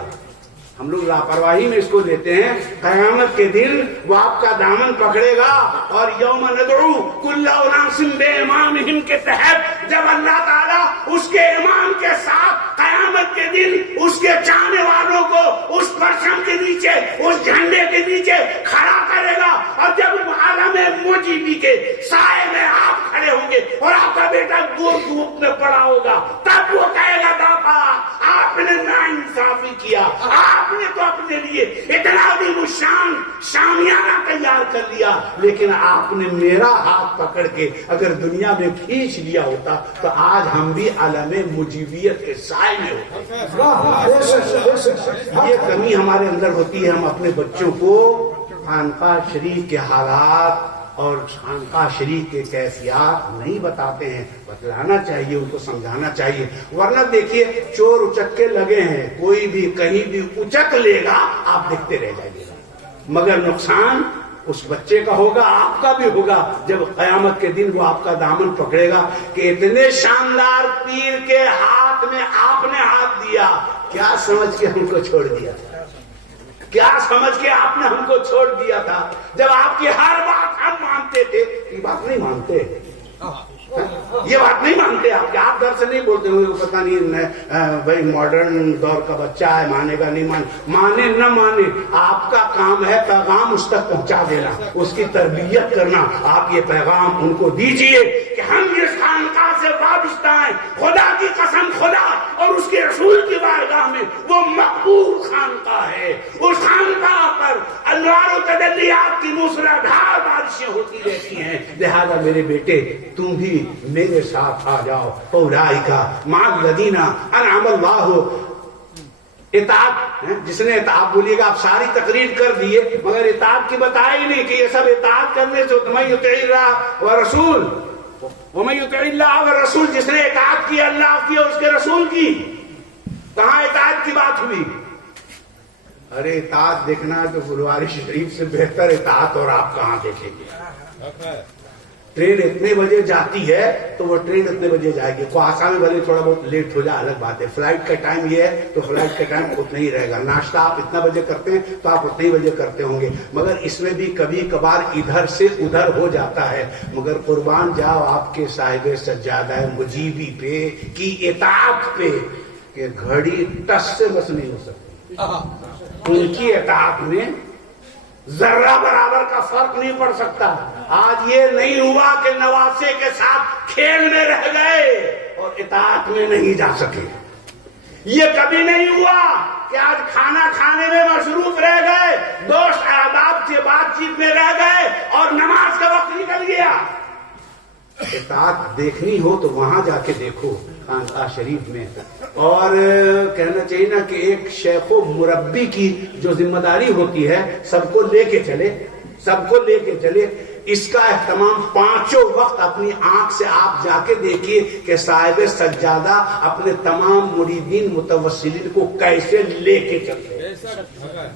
ہم لوگ لاپرواہی میں اس کو لیتے ہیں، قیامت کے دن وہ آپ کا دامن پکڑے گا، اور یوم ندعو کل اناس بامامہم کے تحت جب اللہ تعالیٰ اس کے امام کے ساتھ قیامت کے دن اس کے چاہنے والوں کو اس پرچم کے نیچے، اس جھنڈے کے نیچے کھڑا کرے گا، اور جب عالم موجودی کے سائے میں آپ کھڑے ہوں گے اور آپ کا بیٹا دھوپ میں پڑا ہوگا، تب وہ کہے گا باپا آپ نے ناانصافی کیا، آپ نے تو اپنے لیے اتنا عظیم الشان شامیانہ تیار کر لیا، لیکن آپ نے میرا ہاتھ پکڑ کے اگر دنیا میں کھینچ لیا ہوتا تو آج ہم بھی عالم مجیبیت کے سائے میں ہوتے۔ یہ کمی ہمارے اندر ہوتی ہے، ہم اپنے بچوں کو خانقاہ شریف کے حالات اور خانقاہ شریف کے کیفیات نہیں بتاتے ہیں، بتلانا چاہیے، ان کو سمجھانا چاہیے، ورنہ دیکھیے چور اچکے لگے ہیں، کوئی بھی کہیں بھی اچک لے گا آپ دیکھتے رہ جائیے گا، مگر نقصان اس بچے کا ہوگا، آپ کا بھی ہوگا جب قیامت کے دن وہ آپ کا دامن پکڑے گا کہ اتنے شاندار پیر کے ہاتھ میں آپ نے ہاتھ دیا، کیا سمجھ کے ہم کو چھوڑ دیا تھا، کیا سمجھ کے آپ نے ہم کو چھوڑ دیا تھا، جب آپ کی ہر بات ہم مانتے تھے، یہ بات نہیں مانتے، یہ بات نہیں مانتے آپ در سے نہیں بولتے ہوئے پتہ نہیں بھائی ماڈرن دور کا بچہ ہے، مانے گا نہیں مانے نہ مانے، آپ کا کام ہے پیغام اس تک پہنچا دینا، اس کی تربیت کرنا۔ آپ یہ پیغام ان کو دیجئے کہ ہم جس خانقاہ سے وابستہ ہیں، خدا کی قسم خدا اور اس کے رسول کی بارگاہ میں وہ مقبول خانقاہ ہے، اس خانقاہ پر انوار و تجلیات کی موسلادھار بارشیں ہوتی رہتی ہیں، لہذا میرے بیٹے تم بھی میرے ساتھ آ جاؤ، اولئک مع الذین انعم اللہ۔ اطاعت، جس نے اطاعت بولیے گا، آپ ساری تقریر کر دیے مگر اطاعت کی بتایا ہی نہیں کہ یہ سب اطاعت کرنے سے من یطع اللہ ورسول ومن یطع اللہ ورسول، جس نے اطاعت کی اللہ کی اور اس کے رسول کی، کہاں اطاعت کی بات ہوئی؟ ارے اطاعت دیکھنا ہے تو بلواری شریف سے بہتر اطاعت اور آپ کہاں دیکھیں گے؟ ٹرین اتنے بجے جاتی ہے تو وہ ٹرین اتنے بجے جائے گی، کواسا میں بھلے تھوڑا بہت لیٹ ہو جائے الگ بات ہے، فلائٹ کا ٹائم یہ ہے تو فلائٹ کا ٹائم اتنا ہی رہے گا، ناشتہ آپ اتنا بجے کرتے ہیں تو آپ اتنے ہی بجے کرتے ہوں گے، مگر اس میں بھی کبھی کبھار ادھر سے ادھر ہو جاتا ہے، مگر قربان جاؤ آپ کے صاحب سجادہ مجیبی پہ کی اطاعت پہ کہ گھڑی ٹس سے بس نہیں ہو سکتی، ان کی اطاعت میں ذرہ برابر کا فرق نہیں پڑ سکتا۔ آج یہ نہیں ہوا کہ نواسے کے ساتھ کھیل میں رہ گئے اور اطاعت میں نہیں جا سکے، یہ کبھی نہیں ہوا کہ آج کھانا کھانے میں مصروف رہ گئے، دوست احباب سے بات چیت میں رہ گئے اور نماز کا وقت نکل گیا۔ اطاعت دیکھنی ہو تو وہاں جا کے دیکھو خانقاہ شریف میں، اور کہنا چاہیے نا کہ ایک شیخ و مربی کی جو ذمہ داری ہوتی ہے سب کو لے کے چلے، سب کو لے کے چلے۔ اس کا اہتمام پانچوں وقت اپنی آنکھ سے آپ جا کے دیکھیے کہ صاحب سجادہ اپنے تمام مریدین متوسلین کو کیسے لے کے چلتے ہیں.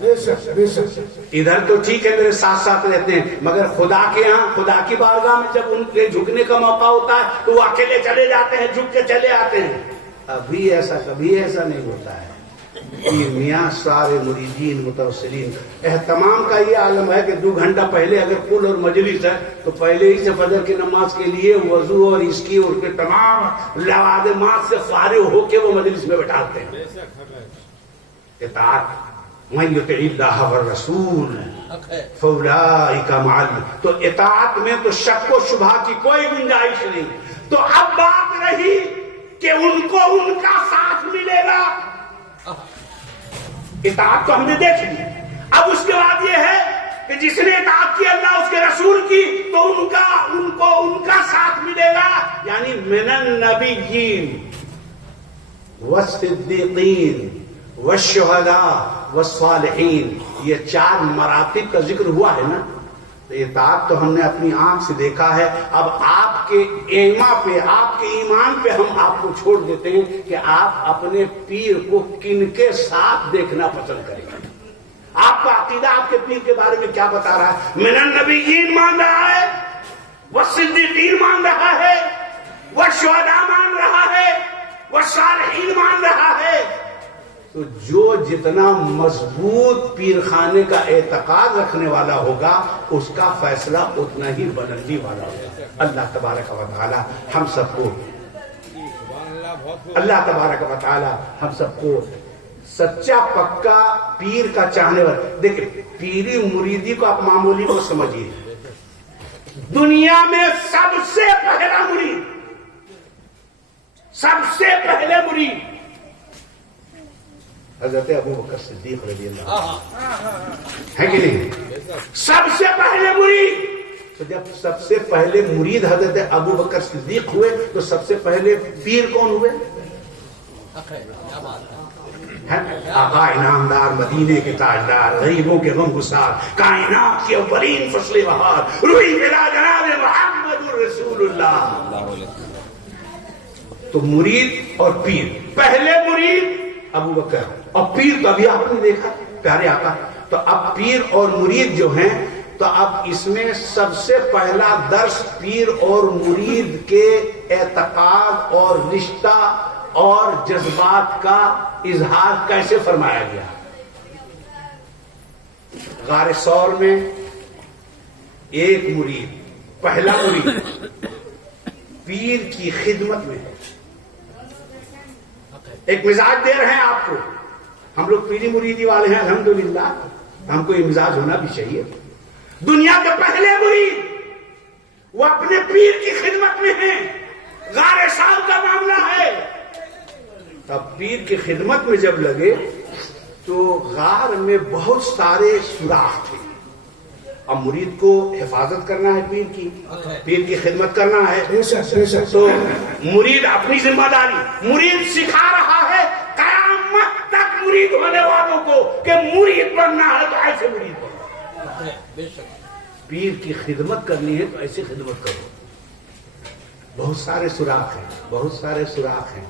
بے شک بے شک. ادھر تو ٹھیک ہے میرے ساتھ ساتھ رہتے ہیں، مگر خدا کے ہاں خدا کی بارگاہ میں جب ان کے جھکنے کا موقع ہوتا ہے تو وہ اکیلے چلے جاتے ہیں، جھک کے چلے آتے ہیں. ابھی ایسا کبھی ایسا نہیں ہوتا ہے. پیر میاں سارے مریدین متوسلین اہتمام کا یہ عالم ہے کہ 2 گھنٹہ پہلے اگر کل اور مجلس ہے تو پہلے ہی سے فجر کی نماز کے لیے وضو اور اس کی اور کے تمام لوازمات سے فارغ ہو کے وہ مجلس میں بٹھاتے ہیں. اطاعت من یطع اللہ والرسول فاولئک مع تو اطاعت میں تو شک و شبہ کی کوئی گنجائش نہیں. تو اب بات رہی کہ ان کو ان کا ساتھ ملے گا. اطاعت تو ہم نے دیکھ لی. اب اس کے بعد یہ ہے کہ جس نے اطاعت کی اللہ اس کے رسول کی تو ان کو ان کا ساتھ ملے گا. یعنی من النبیین والصدیقین والشہداء والصالحین، یہ 4 مراتب کا ذکر ہوا ہے نا. اطاعت تو ہم نے اپنی آنکھ سے دیکھا ہے. اب آپ کے ایما پہ آپ کے ایمان پہ ہم آپ کو چھوڑ دیتے ہیں کہ آپ اپنے پیر کو کن کے ساتھ دیکھنا پسند کریں گے. آپ کا عقیدہ آپ کے پیر کے بارے میں کیا بتا رہا ہے؟ من النبیین مان رہا ہے، والصدیقین مان رہا ہے، والشہداء مان رہا ہے، والصالحین مان رہا ہے. تو جو جتنا مضبوط پیر خانے کا اعتقاد رکھنے والا ہوگا اس کا فیصلہ اتنا ہی بلندی والا ہوگا. اللہ تبارک و تعالی ہم سب کو ہم سب کو سچا پکا پیر کا چاہنے والا. دیکھیں پیری مریدی کو آپ معمولی کو سمجھیے. دنیا میں سب سے پہلا مرید، سب سے پہلے مرید حضرت ابو بکر صدیق رضی اللہ عنہ ہے کہ نہیں؟ سب سے پہلے مرید. تو جب سب سے پہلے مرید حضرت ابو بکر صدیق ہوئے تو سب سے پہلے پیر کون ہوئے؟ آقا انعامدار، مدینے کے تاجدار، غریبوں کے غم گسار، کائنات کی اولین فصل بہار، روئی بلا جناب محمد رسول اللہ. تو مرید اور پیر، پہلے مرید ابو بکر اور پیر تو ابھی آپ نے دیکھا پیارے آقا. تو اب پیر اور مرید جو ہیں تو اب اس میں سب سے پہلا درس پیر اور مرید کے اعتقاد اور رشتہ اور جذبات کا اظہار کیسے فرمایا گیا. غار ثور میں ایک مرید، پہلا مرید پیر کی خدمت میں ہے. ایک مزاج دے رہے ہیں آپ کو. ہم لوگ پیری مریدی والے ہیں الحمدللہ، ہم کو یہ مزاج ہونا بھی چاہیے. دنیا کے پہلے مرید وہ اپنے پیر کی خدمت میں ہیں. غار ثور کا معاملہ ہے. اب پیر کی خدمت میں جب لگے تو غار میں بہت سارے سوراخ تھے. اب مرید کو حفاظت کرنا ہے پیر کی خدمت کرنا ہے. تو مرید اپنی ذمہ داری، مرید سکھا رہا ہے قیامت تک مرید ہونے والوں کو کہ مرید بننا ہے تو ایسے مرید بنو. پیر کی خدمت کرنی ہے تو ایسے خدمت کرو. بہت سارے سوراخ ہیں.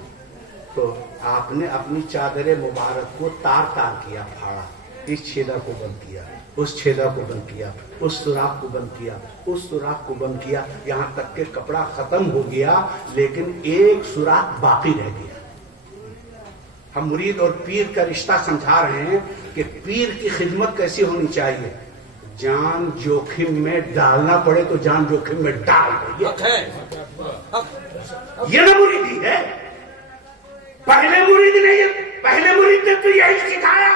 تو آپ نے اپنی چادر مبارک کو تار کیا، پھاڑا، اس چھیدا کو بند کیا، اس چھیدا کو بند کیا، اس سوراخ کو بند کیا، اس سوراخ کو بند کیا، یہاں تک کہ کپڑا ختم ہو گیا لیکن ایک سوراخ باقی رہ گیا. ہم مرید اور پیر کا رشتہ سمجھا رہے ہیں کہ پیر کی خدمت کیسی ہونی چاہیے. جان جوخم میں ڈالنا پڑے تو جان جوخم میں ڈال دو. یہ نہ مریدی ہے. پہلے مرید نے تو یہی سکھایا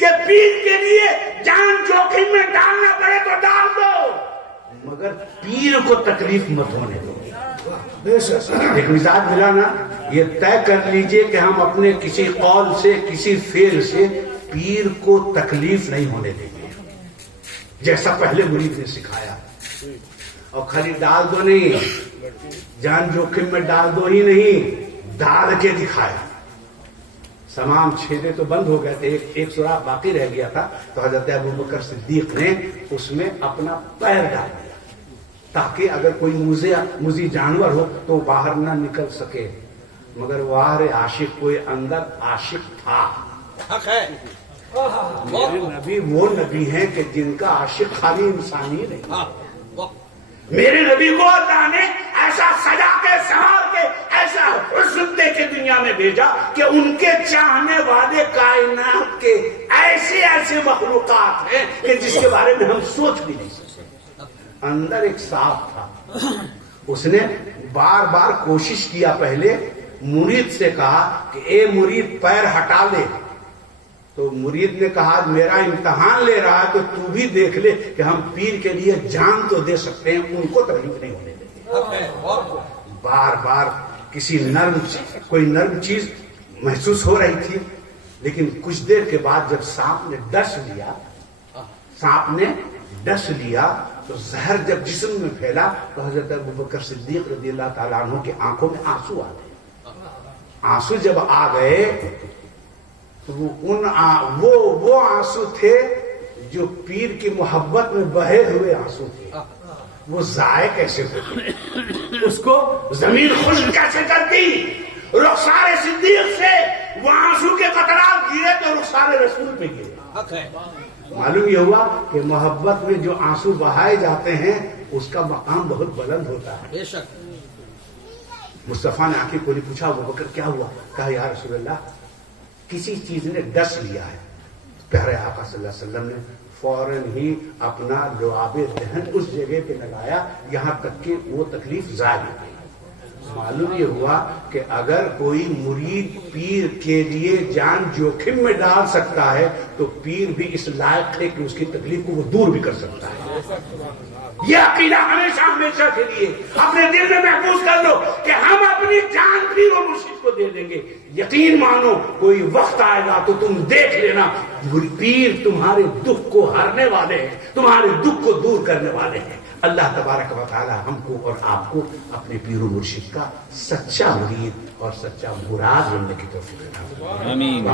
کہ پیر کے لیے جان جوخم میں ڈالنا پڑے تو ڈال دو، مگر پیر کو تکلیف مت ہونے دو. ایک مزاج ملا نا. یہ طے کر لیجئے کہ ہم اپنے کسی قول سے کسی فعل سے پیر کو تکلیف نہیں ہونے دیں گے، جیسا پہلے مرید نے سکھایا. اور خالی ڈال دو نہیں، جان جوخم میں ڈال دو ہی نہیں، ڈال کے دکھایا. تمام چھیدے تو بند ہو گئے تھے، ایک سوراخ باقی رہ گیا تھا. تو حضرت ابو بکر صدیق نے اس میں اپنا پیر ڈال دیا. تاکہ اگر کوئی موذی جانور ہو تو باہر نہ نکل سکے، مگر واہ عاشق کوئی اندر عاشق تھا۔ حق ہے۔ میرے نبی وہ نبی ہیں کہ جن کا عاشق خالی انسانی نہیں، ہاں، میرے نبی کو اللہ نے ایسا سجا کے سنوار کے ایسا حسن دے کے دنیا میں بھیجا کہ ان کے چاہنے والے کائنات کے ایسے ایسے مخلوقات ہیں کہ جس کے بارے میں ہم سوچ بھی نہیں سکتے۔ اندر ایک صاحب تھا، اس نے بار بار کوشش کیا، پہلے مرید سے کہا کہ اے مرید پیر ہٹا لے، تو مرید نے کہا میرا امتحان لے رہا ہے تو تو بھی دیکھ لے کہ ہم پیر کے لیے جان تو دے سکتے ہیں، ان کو تکلیف نہیں ہونے دیں گے۔ بار بار کوئی نرم چیز محسوس ہو رہی تھی، لیکن کچھ دیر کے بعد جب سانپ نے ڈس لیا تو زہر جب جسم میں پھیلا تو حضرت ابوبکر صدیق رضی اللہ تعالیٰ عنہ کی آنکھوں میں آنسو آ گئے۔ آنسو جب آ گئے تو وہ آنسو تھے جو پیر کی محبت میں بہے ہوئے آنسو تھے، وہ ضائع کیسے ہوتے، اس کو زمین خشک کیسے کرتی؟ رخسار صدیق سے وہ آنسو کے قطرات گرے تو رخسار رسول پہ گرے۔ معلوم یہ ہوا کہ محبت میں جو آنسو بہائے جاتے ہیں اس کا مقام بہت بلند ہوتا ہے۔ بے شک۔ مصطفیٰ نے آنکھیں کھولی، پوچھا ابوبکر کیا ہوا؟ کہا یا رسول اللہ کسی چیز نے ڈس لیا ہے۔ پیارے آقا صلی اللہ علیہ وسلم نے فوراً ہی اپنا لعاب دہن اس جگہ پہ لگایا، یہاں تک کہ وہ تکلیف زائل ہو گئی۔ معلوم یہ ہوا کہ اگر کوئی مرید پیر کے لیے جان جوخم میں ڈال سکتا ہے تو پیر بھی اس لائق ہے کہ اس کی تکلیف کو وہ دور بھی کر سکتا ہے۔ یہ عقیدہ ہمیشہ ہمیشہ کے لیے اپنے دل میں محفوظ کر لو کہ ہم اپنی جان پیر و مرشد کو دے دیں گے۔ یقین مانو کوئی وقت آئے گا تو تم دیکھ لینا پیر تمہارے دکھ کو ہرنے والے ہیں، تمہارے دکھ کو دور کرنے والے ہیں۔ اللہ تبارک و تعالی ہم کو اور آپ کو اپنے پیر و مرشد کا سچا مرید اور سچا مراد بننے کی توفیق عطا فرمائے۔ آمین۔